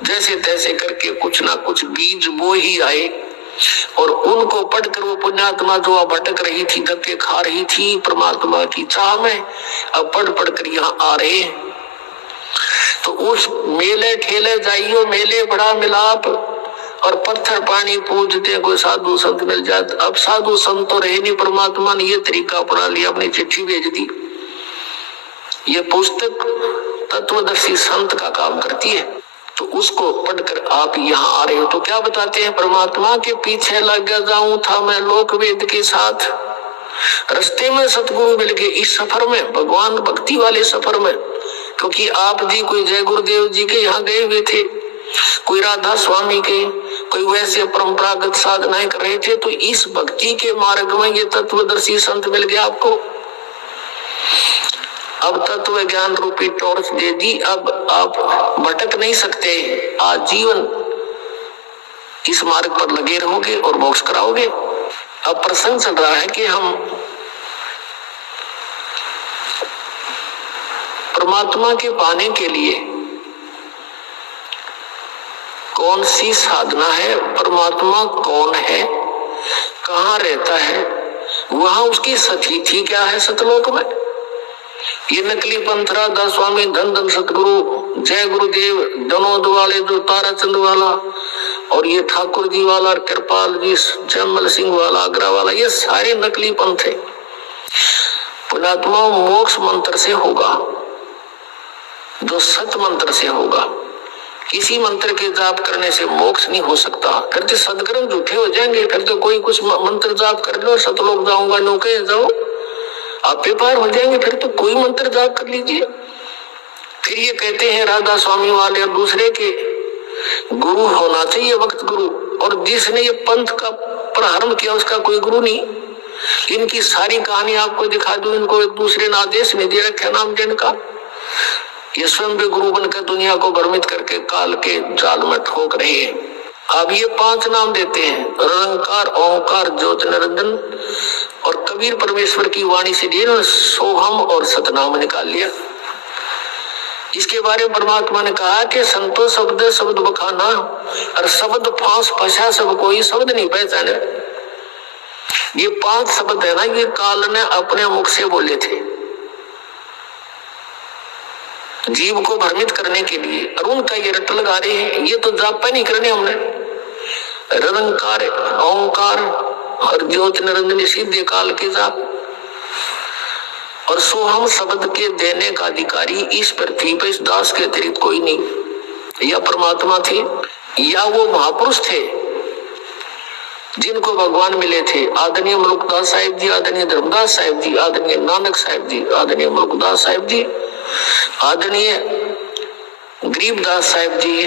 जैसे तैसे करके कुछ ना कुछ बीज बो ही आए। और उनको पढ़कर वो पुण्यात्मा जो अब भटक रही थी, धक्के खा रही थी परमात्मा की चाह में, अब पढ़ पढ़ कर यहाँ आ रहे हैं। तो उस मेले ठेले जाइयो मेले बड़ा मिलाप, और पत्थर पानी पूजते कोई साधु संत मिल जाते। अब साधु संत तो रहे नहीं, परमात्मा ने ये तरीका अपना लिया, अपनी चिट्ठी भेज दी। ये पुस्तक तत्वदर्शी संत का काम करती है। तो उसको पढ़कर आप यहाँ आ रहे हो। तो क्या बताते हैं, परमात्मा के पीछे लग जाऊं था मैं लोक वेद के साथ, रास्ते में सतगुरु मिल गए इस सफर में, भगवान भक्ति वाले सफर में। क्योंकि आप जी कोई जय गुरुदेव जी के यहाँ गए हुए थे, कोई राधा स्वामी के, कोई वैसे परंपरागत साधनाएं कर रहे थे। तो इस भक्ति के मार्ग में ये तत्वदर्शी संत मिल गया आपको। अब तत्व ज्ञान रूपी टॉर्च दे दी, अब आप भटक नहीं सकते, आजीवन इस मार्ग पर लगे रहोगे और मोक्ष कराओगे। अब प्रसंग चल रहा है कि हम परमात्मा के पाने के लिए कौन सी साधना है, परमात्मा कौन है, कहाँ रहता है, वहां उसकी सतीथि क्या है सतलोक में। ये नकली पंथ राधा स्वामी, धन धन सतगुरु, जय गुरुदेव, दनोद वाले जो ताराचंद वाला, और ये ठाकुर जी वाला, कृपाल जी, जयमल सिंह वाला, आगरा वाला, ये सारे नकली पंथ है। पुण्यात्मा मोक्ष मंत्र से होगा, जो सत मंत्र से होगा। किसी मंत्र के जाप करने से मोक्ष नहीं हो सकता। फिर तो सदगर्म झूठे हो जाएंगे। फिर तो कोई कुछ मंत्र जाप कर लो, सतलोक जाऊंगा, नौके जाओ, आप बेपार हो जाएंगे। फिर तो कोई मंत्र जाप कर लीजिए। फिर ये कहते हैं राधा स्वामी वाले और दूसरे के गुरु होना चाहिए, वक्त गुरु, और जिसने ये पंथ का प्रारंभ किया उसका कोई गुरु नहीं। इनकी सारी कहानी आपको दिखा दूं, इनको एक दूसरे ने आदेश नहीं दे रखे नाम देने का। ये स्वयं भी गुरु बनकर दुनिया को भ्रमित करके काल के जाल में ठोक रहे हैं। अब ये 5 नाम देते हैं, निरंकार, ओंकार, ज्योत निरंजन, और कबीर परमेश्वर की वाणी से लिए सोहम और सतनाम निकाल लिया। इसके बारे में परमात्मा ने कहा कि संतो शब्द शब्द बखाना, और शब्द फांस फंसा सब कोई शब्द नहीं पहचाने। ये 5 शब्द है ना, ये काल ने अपने मुख से बोले थे। जीव को भ्रमित करने के लिए। अरुण का ये रट लगा रहे हैं, ये तो जाप नहीं करने हमने। निरंकार ओंकार और ज्योति निरंजन सीधे काल के जाप। और सोहम शब्द के देने का अधिकारी इस पृथ्वी पर इस दास के अतिरिक्त कोई नहीं। या परमात्मा थे या वो महापुरुष थे जिनको भगवान मिले थे। आदरणीय मलुकदास साहिब जी, आदरणीय धर्मदास साहिब जी, आदरणीय नानक साहिब जी, आदरणीय मलुकदास साहिब जी, आदरणीय गरीबदास साहिब जी,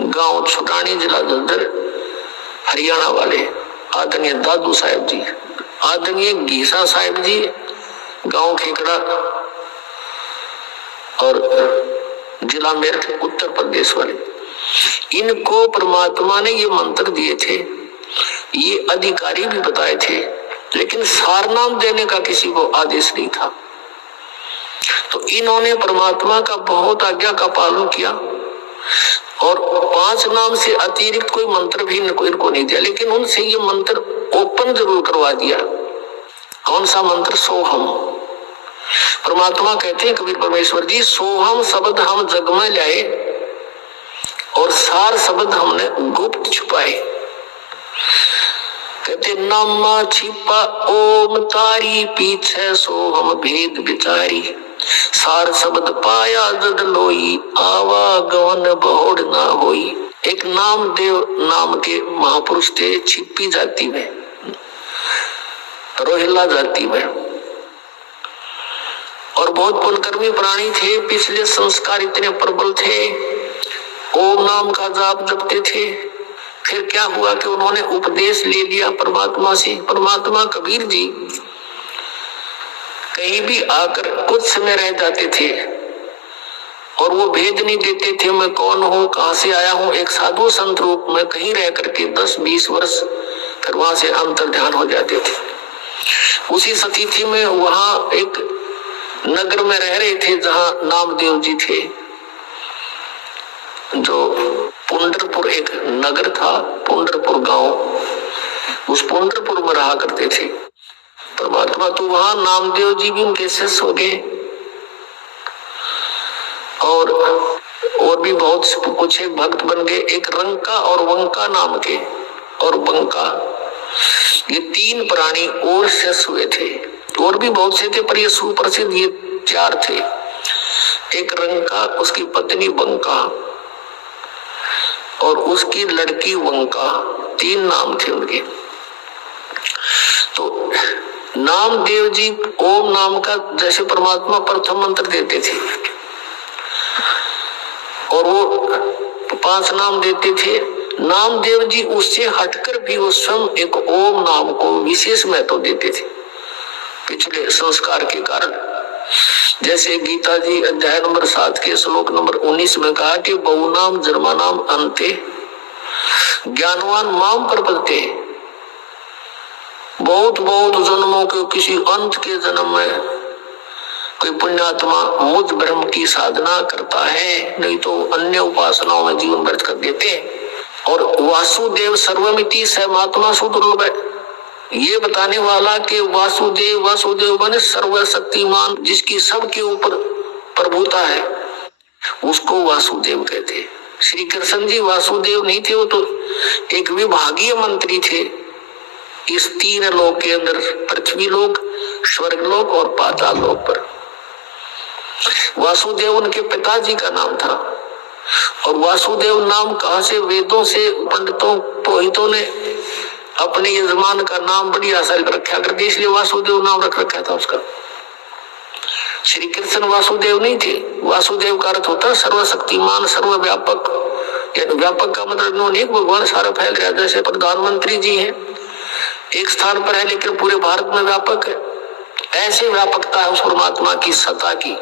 गांव छुटानी, जिला जलंधर, हरियाणा वाले, आदरणीय दादू साहिब जी, आदरणीय गीसा साहिब जी, गांव खेकड़ा और जिला मेरठ उत्तर प्रदेश वाले। इनको परमात्मा ने ये मंत्र दिए थे, ये अधिकारी भी बताए थे, लेकिन सार नाम देने का किसी को आदेश नहीं था। तो इन्होंने परमात्मा का बहुत आज्ञा का पालन किया और 5 नाम से अतिरिक्त कोई मंत्र भी इनको नहीं दिया, लेकिन उनसे ये मंत्र ओपन जरूर करवा दिया। कौन सा मंत्र? सोहम। परमात्मा कहते हैं कबीर परमेश्वर जी, सोहम शब्द हम जग में लाए और सार शब्द हमने गुप्त छुपाए। कहते नामा छिपा ओम तारी, पीछे सोहम भेद विचारी, सार शब्द पाया जग लोई, आवागमन बहुड़ ना होई। एक नामदेव नाम के महापुरुष थे, छिपी जाति में, रोहिला जाति में, और बहुत पुण्यकर्मी प्राणी थे। पिछले संस्कार इतने प्रबल थे, ओम नाम का जाप जपते थे। फिर क्या हुआ कि उन्होंने उपदेश ले लिया परमात्मा से। परमात्मा कबीर जी कहीं भी आकर कुछ समय रह जाते थे और वो भेद नहीं देते थे, मैं कौन हूँ, कहां से आया हूँ। एक साधु संत रूप में कहीं रह करके 10-20 वर्ष फिर वहां से अंतर ध्यान हो जाते थे। उसी स्थिति में वहां एक नगर में रह रहे थे जहां नामदेव जी थे, जो पुंडरपुर एक नगर था, पुंडरपुर गांव, उस पुंडरपुर में रहा करते थे परमात्मा। तो वहां नामदेव जी भी उनके शिष्य हो गए और भी बहुत कुछ एक भक्त बन गए। एक रंका और वंका नाम के, और बंका, ये 3 प्राणी और शिष्य हुए थे। और भी बहुत से थे पर ये सुप्रसिद्ध ये 4 थे। एक रंका, उसकी पत्नी बंका और उसकी लड़की वंका, 3 नाम थे उनके। तो नामदेव जी ओम नाम का जैसे परमात्मा प्रथम मंत्र देते थे और वो 5 नाम देते थे, नामदेव जी उससे हटकर भी वो स्वयं एक ओम नाम को विशेष महत्व देते थे पिछले संस्कार के कारण। जैसे गीता जी अध्याय नंबर 7 के श्लोक नंबर 19 में कहा कि बहुनाम जन्मानाम अन्ते ज्ञानवान माम प्रपद्यते। बहुत जन्मों के किसी अंत के जन्म में कोई पुण्यात्मा मुझ ब्रह्म की साधना करता है, नहीं तो अन्य उपासनाओं में जीवन व्यर्थ कर देते हैं। और वासुदेव सर्वमिति सर्वात्मा सुदुर्लभ है, ये बताने वाला कि वासुदेव माने सर्वशक्तिमान, जिसकी सबके ऊपर प्रभुता है, उसको वासुदेव कहते हैं। श्री कृष्ण जी वासुदेव नहीं थे, वो तो एक विभागीय मंत्री थे इस 3 लोक के अंदर, पृथ्वी लोक, स्वर्ग लोक और पाताल लोक पर। वासुदेव उनके पिताजी का नाम था। और वासुदेव नाम कहां से? वेदों से पंडितों पुरोहितों ने अपने यजमान का नाम बड़ी आसानी रखा कर दिया, इसलिए वासुदेव नाम रख रखा था उसका। श्री कृष्ण वासुदेव नहीं थे। वासुदेव का अर्थ होता है सर्वशक्तिमान, सर्वव्यापक। व्यापक का मतलब नहीं भगवान सारा फैल रहा है। जैसे प्रधानमंत्री जी हैं, एक स्थान पर है लेकिन पूरे भारत में व्यापक है, ऐसे व्यापकता है उस परमात्मा की सत्ता की।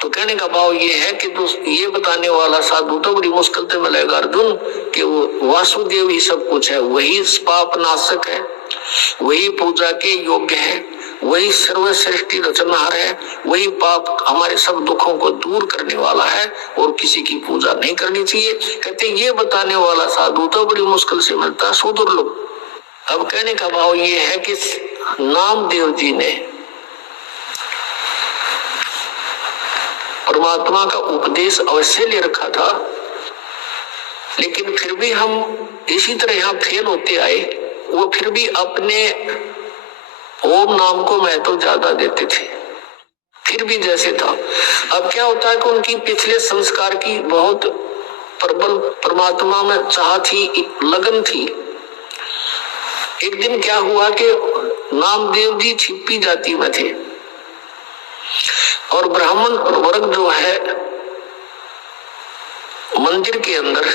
तो कहने का भाव ये है कि ये बताने वाला साधु तो बड़ी मुश्किल से मिलेगा अर्जुन, कि वो वासुदेव ही सब कुछ है, वही पाप नाशक है, वही पूजा के योग्य है, वही सर्वश्रेष्ठ रचनहार है, वही पाप हमारे सब दुखों को दूर करने वाला है और किसी की पूजा नहीं करनी चाहिए। कहते ये बताने वाला साधु तो बड़ी मुश्किल से मिलता है, सुदुर्लभ। अब कहने का भाव ये है कि नामदेव जी ने परमात्मा का उपदेश अवश्य ले रखा था, लेकिन फिर भी हम इसी तरह यहाँ फेल होते आए। वो फिर भी अपने ओम नाम को महत्व ज्यादा देते थे, फिर भी जैसे था। अब क्या होता है कि उनकी पिछले संस्कार की बहुत प्रबल परमात्मा में चाह थी, लगन थी। एक दिन क्या हुआ कि नामदेव जी छिप्पी जाति में थे और ब्राह्मण वर्ग जो है मंदिर के अंदर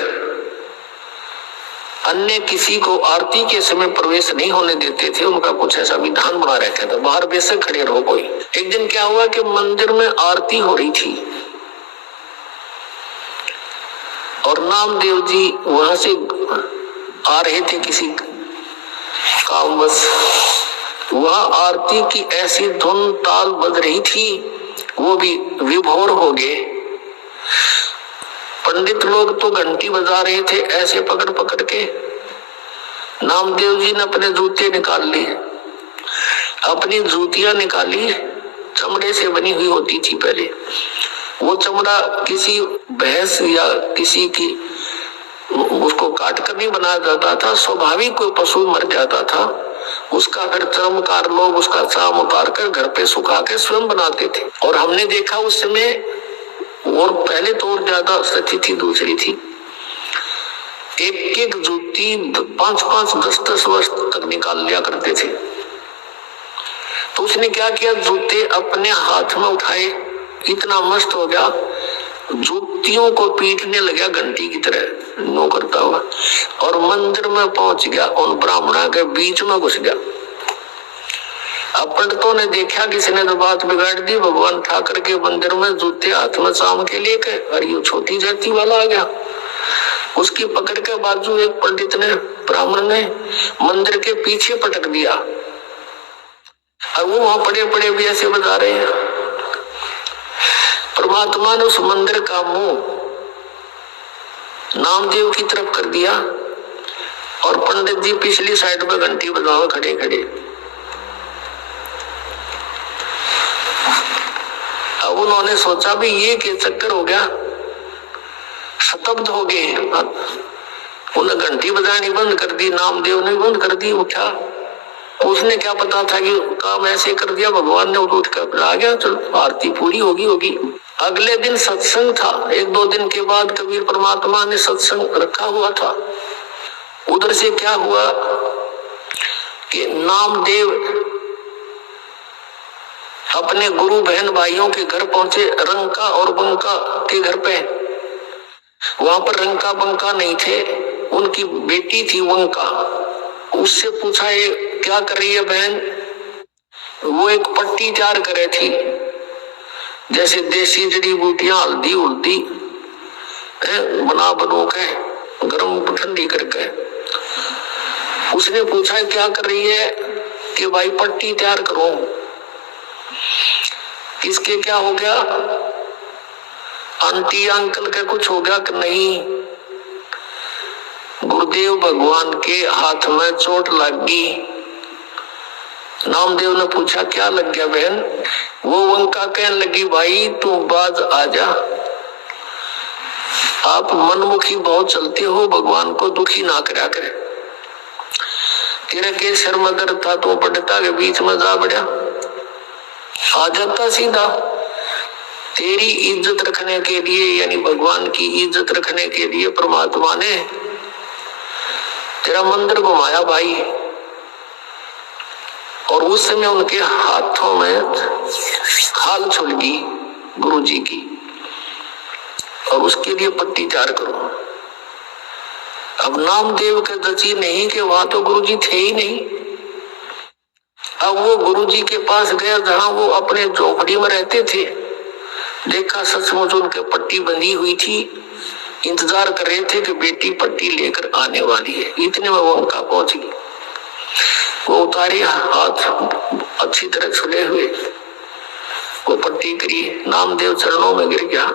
अन्य किसी को आरती के समय प्रवेश नहीं होने देते थे। उनका कुछ ऐसा विधान बना रखा था, बाहर बेशक खड़े रहो कोई। एक दिन क्या हुआ कि मंदिर में आरती हो रही थी और नामदेव जी वहां से आ रहे थे किसी कामवश। वहां आरती की ऐसी धुन ताल बज रही थी, वो भी विभोर हो गए। पंडित लोग तो घंटी बजा रहे थे ऐसे पकड़ पकड़ के। नामदेव जी ने अपने जूते निकाल लिए, अपनी जूतियां निकाली, चमड़े से बनी हुई होती थी पहले। वो चमड़ा किसी भैंस या किसी की उसको काट कर नहीं बनाया जाता था, स्वाभाविक कोई पशु मर जाता था उसका फिर चर्मकार लोग उसका चाम उतार कर घर पे सुखा के स्वयं बनाते थे। और हमने देखा उस समय, और पहले तो और ज्यादा स्थिति दूसरी थी, एक एक जूती 5-5 10-10 वर्ष तक निकाल लिया करते थे। तो उसने क्या किया, जूते अपने हाथ में उठाए, इतना मस्त हो गया, जूतियों को पीटने लगा घंटी की तरह नो करता हुआ, और मंदिर में पहुंच गया, उन ब्राह्मणों के बीच में घुस गया। अब पंडितों ने देखा किसी ने तो बात बिगाड़ दी, भगवान ठाकर के मंदिर में जूते हाथ में चाम के लेके, और ये छोटी जाति वाला आ गया। उसकी पकड़ के बाजू एक पंडित ने, ब्राह्मण ने मंदिर के पीछे पटक दिया, और वो वहां पड़े पड़े भी ऐसे बजा रहे हैं। परमात्मा ने उस मंदिर का मुंह नामदेव की तरफ कर दिया और पंडित जी पिछली साइड पे घंटी बजावे खड़े खड़े। अब उन्होंने सोचा भी ये क्या चक्कर हो गया, स्तब्ध हो गए। उन्हें घंटी बजानी बंद कर दी, नामदेव ने बंद कर दी। उठा, उसने क्या पता था कि काम ऐसे कर दिया, भगवान ने उठ कर आ गया, चलो आरती पूरी होगी। अगले दिन सत्संग था, 1-2 दिन के बाद कबीर परमात्मा ने सत्संग रखा हुआ था। उधर से क्या हुआ कि नामदेव अपने गुरु बहन भाइयों के घर पहुंचे, रंका और बंका के घर पे। वहां पर रंका बंका नहीं थे, उनकी बेटी थी वंका। उससे पूछा ये क्या कर रही है बहन? वो एक पट्टी तैयार करे थी, जैसे देसी जड़ी बूटियां हल्दी उल्दी बना के गर्म ठंडी करके। उसने पूछा क्या कर रही है? कि भाई पट्टी तैयार करो। इसके क्या हो गया? आंटी अंकल का कुछ हो गया कि नहीं? गुरुदेव भगवान के हाथ में चोट लग गई। नामदेव ने पूछा क्या लग गया बहन? वो वंका कहने लगी भाई तू बाज आजा, आप मनमुखी बहुत चलते हो, भगवान को दुखी ना करा करे। तेरे के सर में दर्द था तो पंडिता के बीच में जा बढ़िया, आ जाता सीधा। तेरी इज्जत रखने के लिए, यानी भगवान की इज्जत रखने के लिए परमात्मा ने तेरा मंदिर घुमाया भाई। और उस समय उनके हाथों में खाल छुल गई गुरु जी की, और उसके लिए पट्टी तैयार करो। अब नामदेव के दची नहीं कि वहां तो गुरु जी थे ही नहीं। अब वो गुरु जी के पास गया जहां वो अपने झोपड़ी में रहते थे। देखा सचमुच उनके पट्टी बंधी हुई थी, इंतजार कर रहे थे कि बेटी पट्टी लेकर आने वाली है। इतने में वो उनका पहुंच गई। वो उतारी, हाथ अच्छी तरह छुले हुए, वो पट्टी करी, नामदेव चरणों में गिर गया,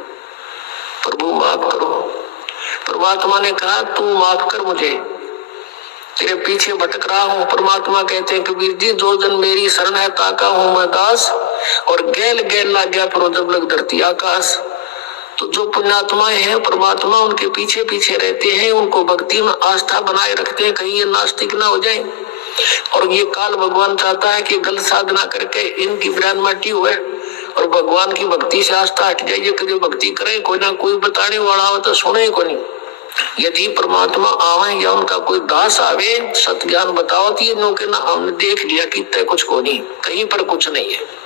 प्रभु माफ करो। परमात्मा ने कहा तू माफ कर मुझे, तेरे पीछे भटक रहा हूं। परमात्मा कहते हैं कबीर जी जो जन मेरी शरण है ताका हूं मैं दास, और गैल गैल लाग गया फिर जब लग धरती आकाश। तो जो पुण्यात्माएं हैं परमात्मा उनके पीछे पीछे रहते हैं, उनको भक्ति में आस्था बनाए रखते हैं, कहीं ये नास्तिक ना हो जाए। और ये काल भगवान चाहता है कि गलत साधना करके इनकी ब्रान माटी हुए और भगवान की भक्ति से आस्था हट जाए। ये कभी भक्ति करे, कोई ना कोई बताने वाला हो तो सुने को नहीं। यदि परमात्मा आवे या उनका कोई दास आवे सत ज्ञान बताओ तो ये नो के ना हमने देख लिया कि तय कुछ को नहीं, कहीं पर कुछ नहीं है।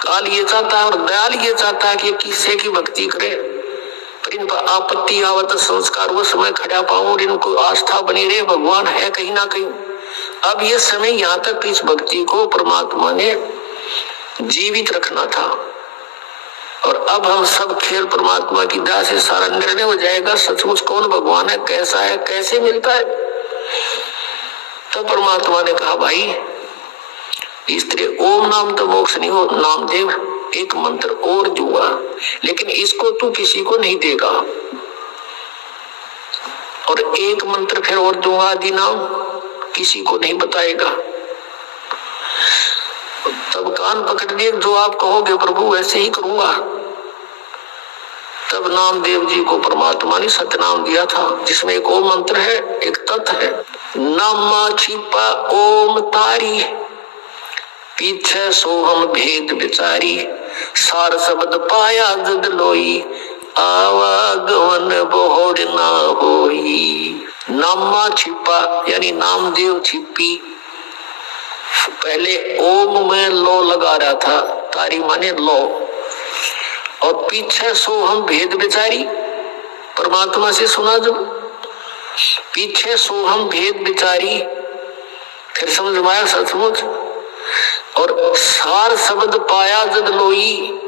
काल ये चाहता है और दयाल ये चाहता है कि किससे की भक्ति करे, पर इन पर आपत्ति आवत संस्कार वो समय खड़ा पाऊं और इनको आस्था बनी रहे, भगवान है कहीं ना कहीं। अब ये समय यहाँ तक इस भक्ति को परमात्मा ने जीवित रखना था और अब हम सब खेल परमात्मा की दया से सारा निर्णय हो जाएगा सचमुच कौन भगवान है, कैसा है, कैसे मिलता है। तो परमात्मा ने कहा भाई इस तरह ओम नाम तो मोक्ष नहीं हो, नामदेव एक मंत्र और दूंगा, लेकिन इसको तू किसी को नहीं देगा, और एक मंत्र फिर और दूंगा आदि नाम किसी को नहीं बताएगा। तब कान पकड़ लिए, जो आप कहोगे प्रभु वैसे ही करूंगा। तब नामदेव जी को परमात्मा ने सतनाम दिया था, जिसमें एक ओम मंत्र है, एक तत् है। नामा छिपा ओम तारी, पीछे सोहम भेद बिचारी, सार शब्द पाया जद लोई, आवागमन बोहड़ ना होई। नामा छिपा यानी नामदेव छिपी, पहले ओम में लो लगा रहा था, तारी माने लो, और पीछे सोहम भेद बिचारी, परमात्मा से सुना जो पीछे सोहम भेद बिचारी, फिर समझ में आया सचमुच, और सार शब्द पाया जद लोई,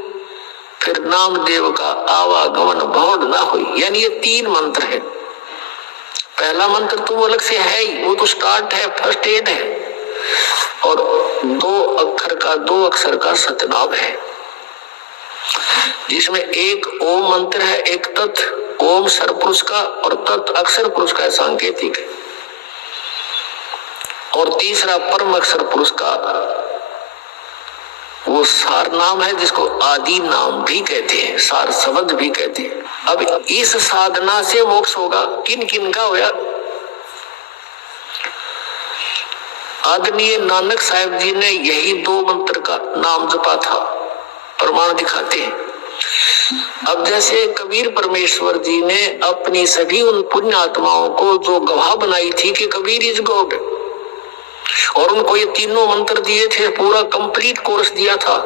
फिर नामदेव का आवागमन बहुड़ ना हुई। यानी ये तीन मंत्र है। पहला मंत्र तो वो अलग से है ही, वो तो स्टार्ट है, फर्स्ट एड है, और दो अक्षर का सतनाम है, जिसमें एक ओम मंत्र है, एक तत् ओम सरपुरुष का और तत् अक्षर पुरुष का सांकेतिक है, और तीसरा परम अक्षर पुरुष का वो सार नाम है, जिसको आदि नाम भी कहते हैं, सार शब्द भी कहते हैं। अब इस साधना से मोक्ष होगा। किन किन का होया? आदरणीय नानक साहिब जी ने यही दो मंत्र का नाम जपा था, प्रमाण दिखाते हैं। अब जैसे कबीर परमेश्वर जी ने अपनी सभी उन पुण्य आत्माओं को जो गवाह बनाई थी कि कबीर इज गॉड, और उनको ये तीनों मंत्र दिए थे, पूरा कंप्लीट कोर्स दिया था,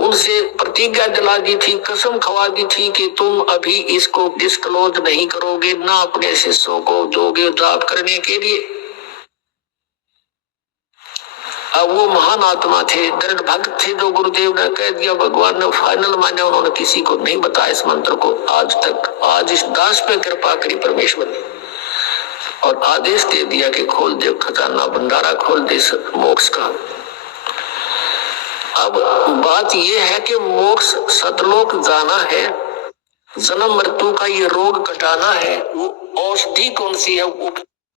उनसे प्रतिज्ञा दिला दी थी, कसम खवा दी थी कि तुम अभी इसको डिस्क्लोज नहीं करोगे, ना अपने शिष्यों को दोगे जाप करने के लिए। अब वो महान आत्मा थे, दृढ़ भक्त थे, जो गुरुदेव ने कह दिया, भगवान ने फाइनल माना, उन्होंने किसी को नहीं बताया इस मंत्र को आज तक। आज इस दास पे कृपा करी परमेश्वर ने और आदेश दे दिया कि खोल दे खजाना, भंडारा खोल दे मोक्ष का। अब बात यह है कि मोक्ष सतलोक जाना है, जन्म मृत्यु का ये रोग कटाना है, वो औषधि कौन सी है? वो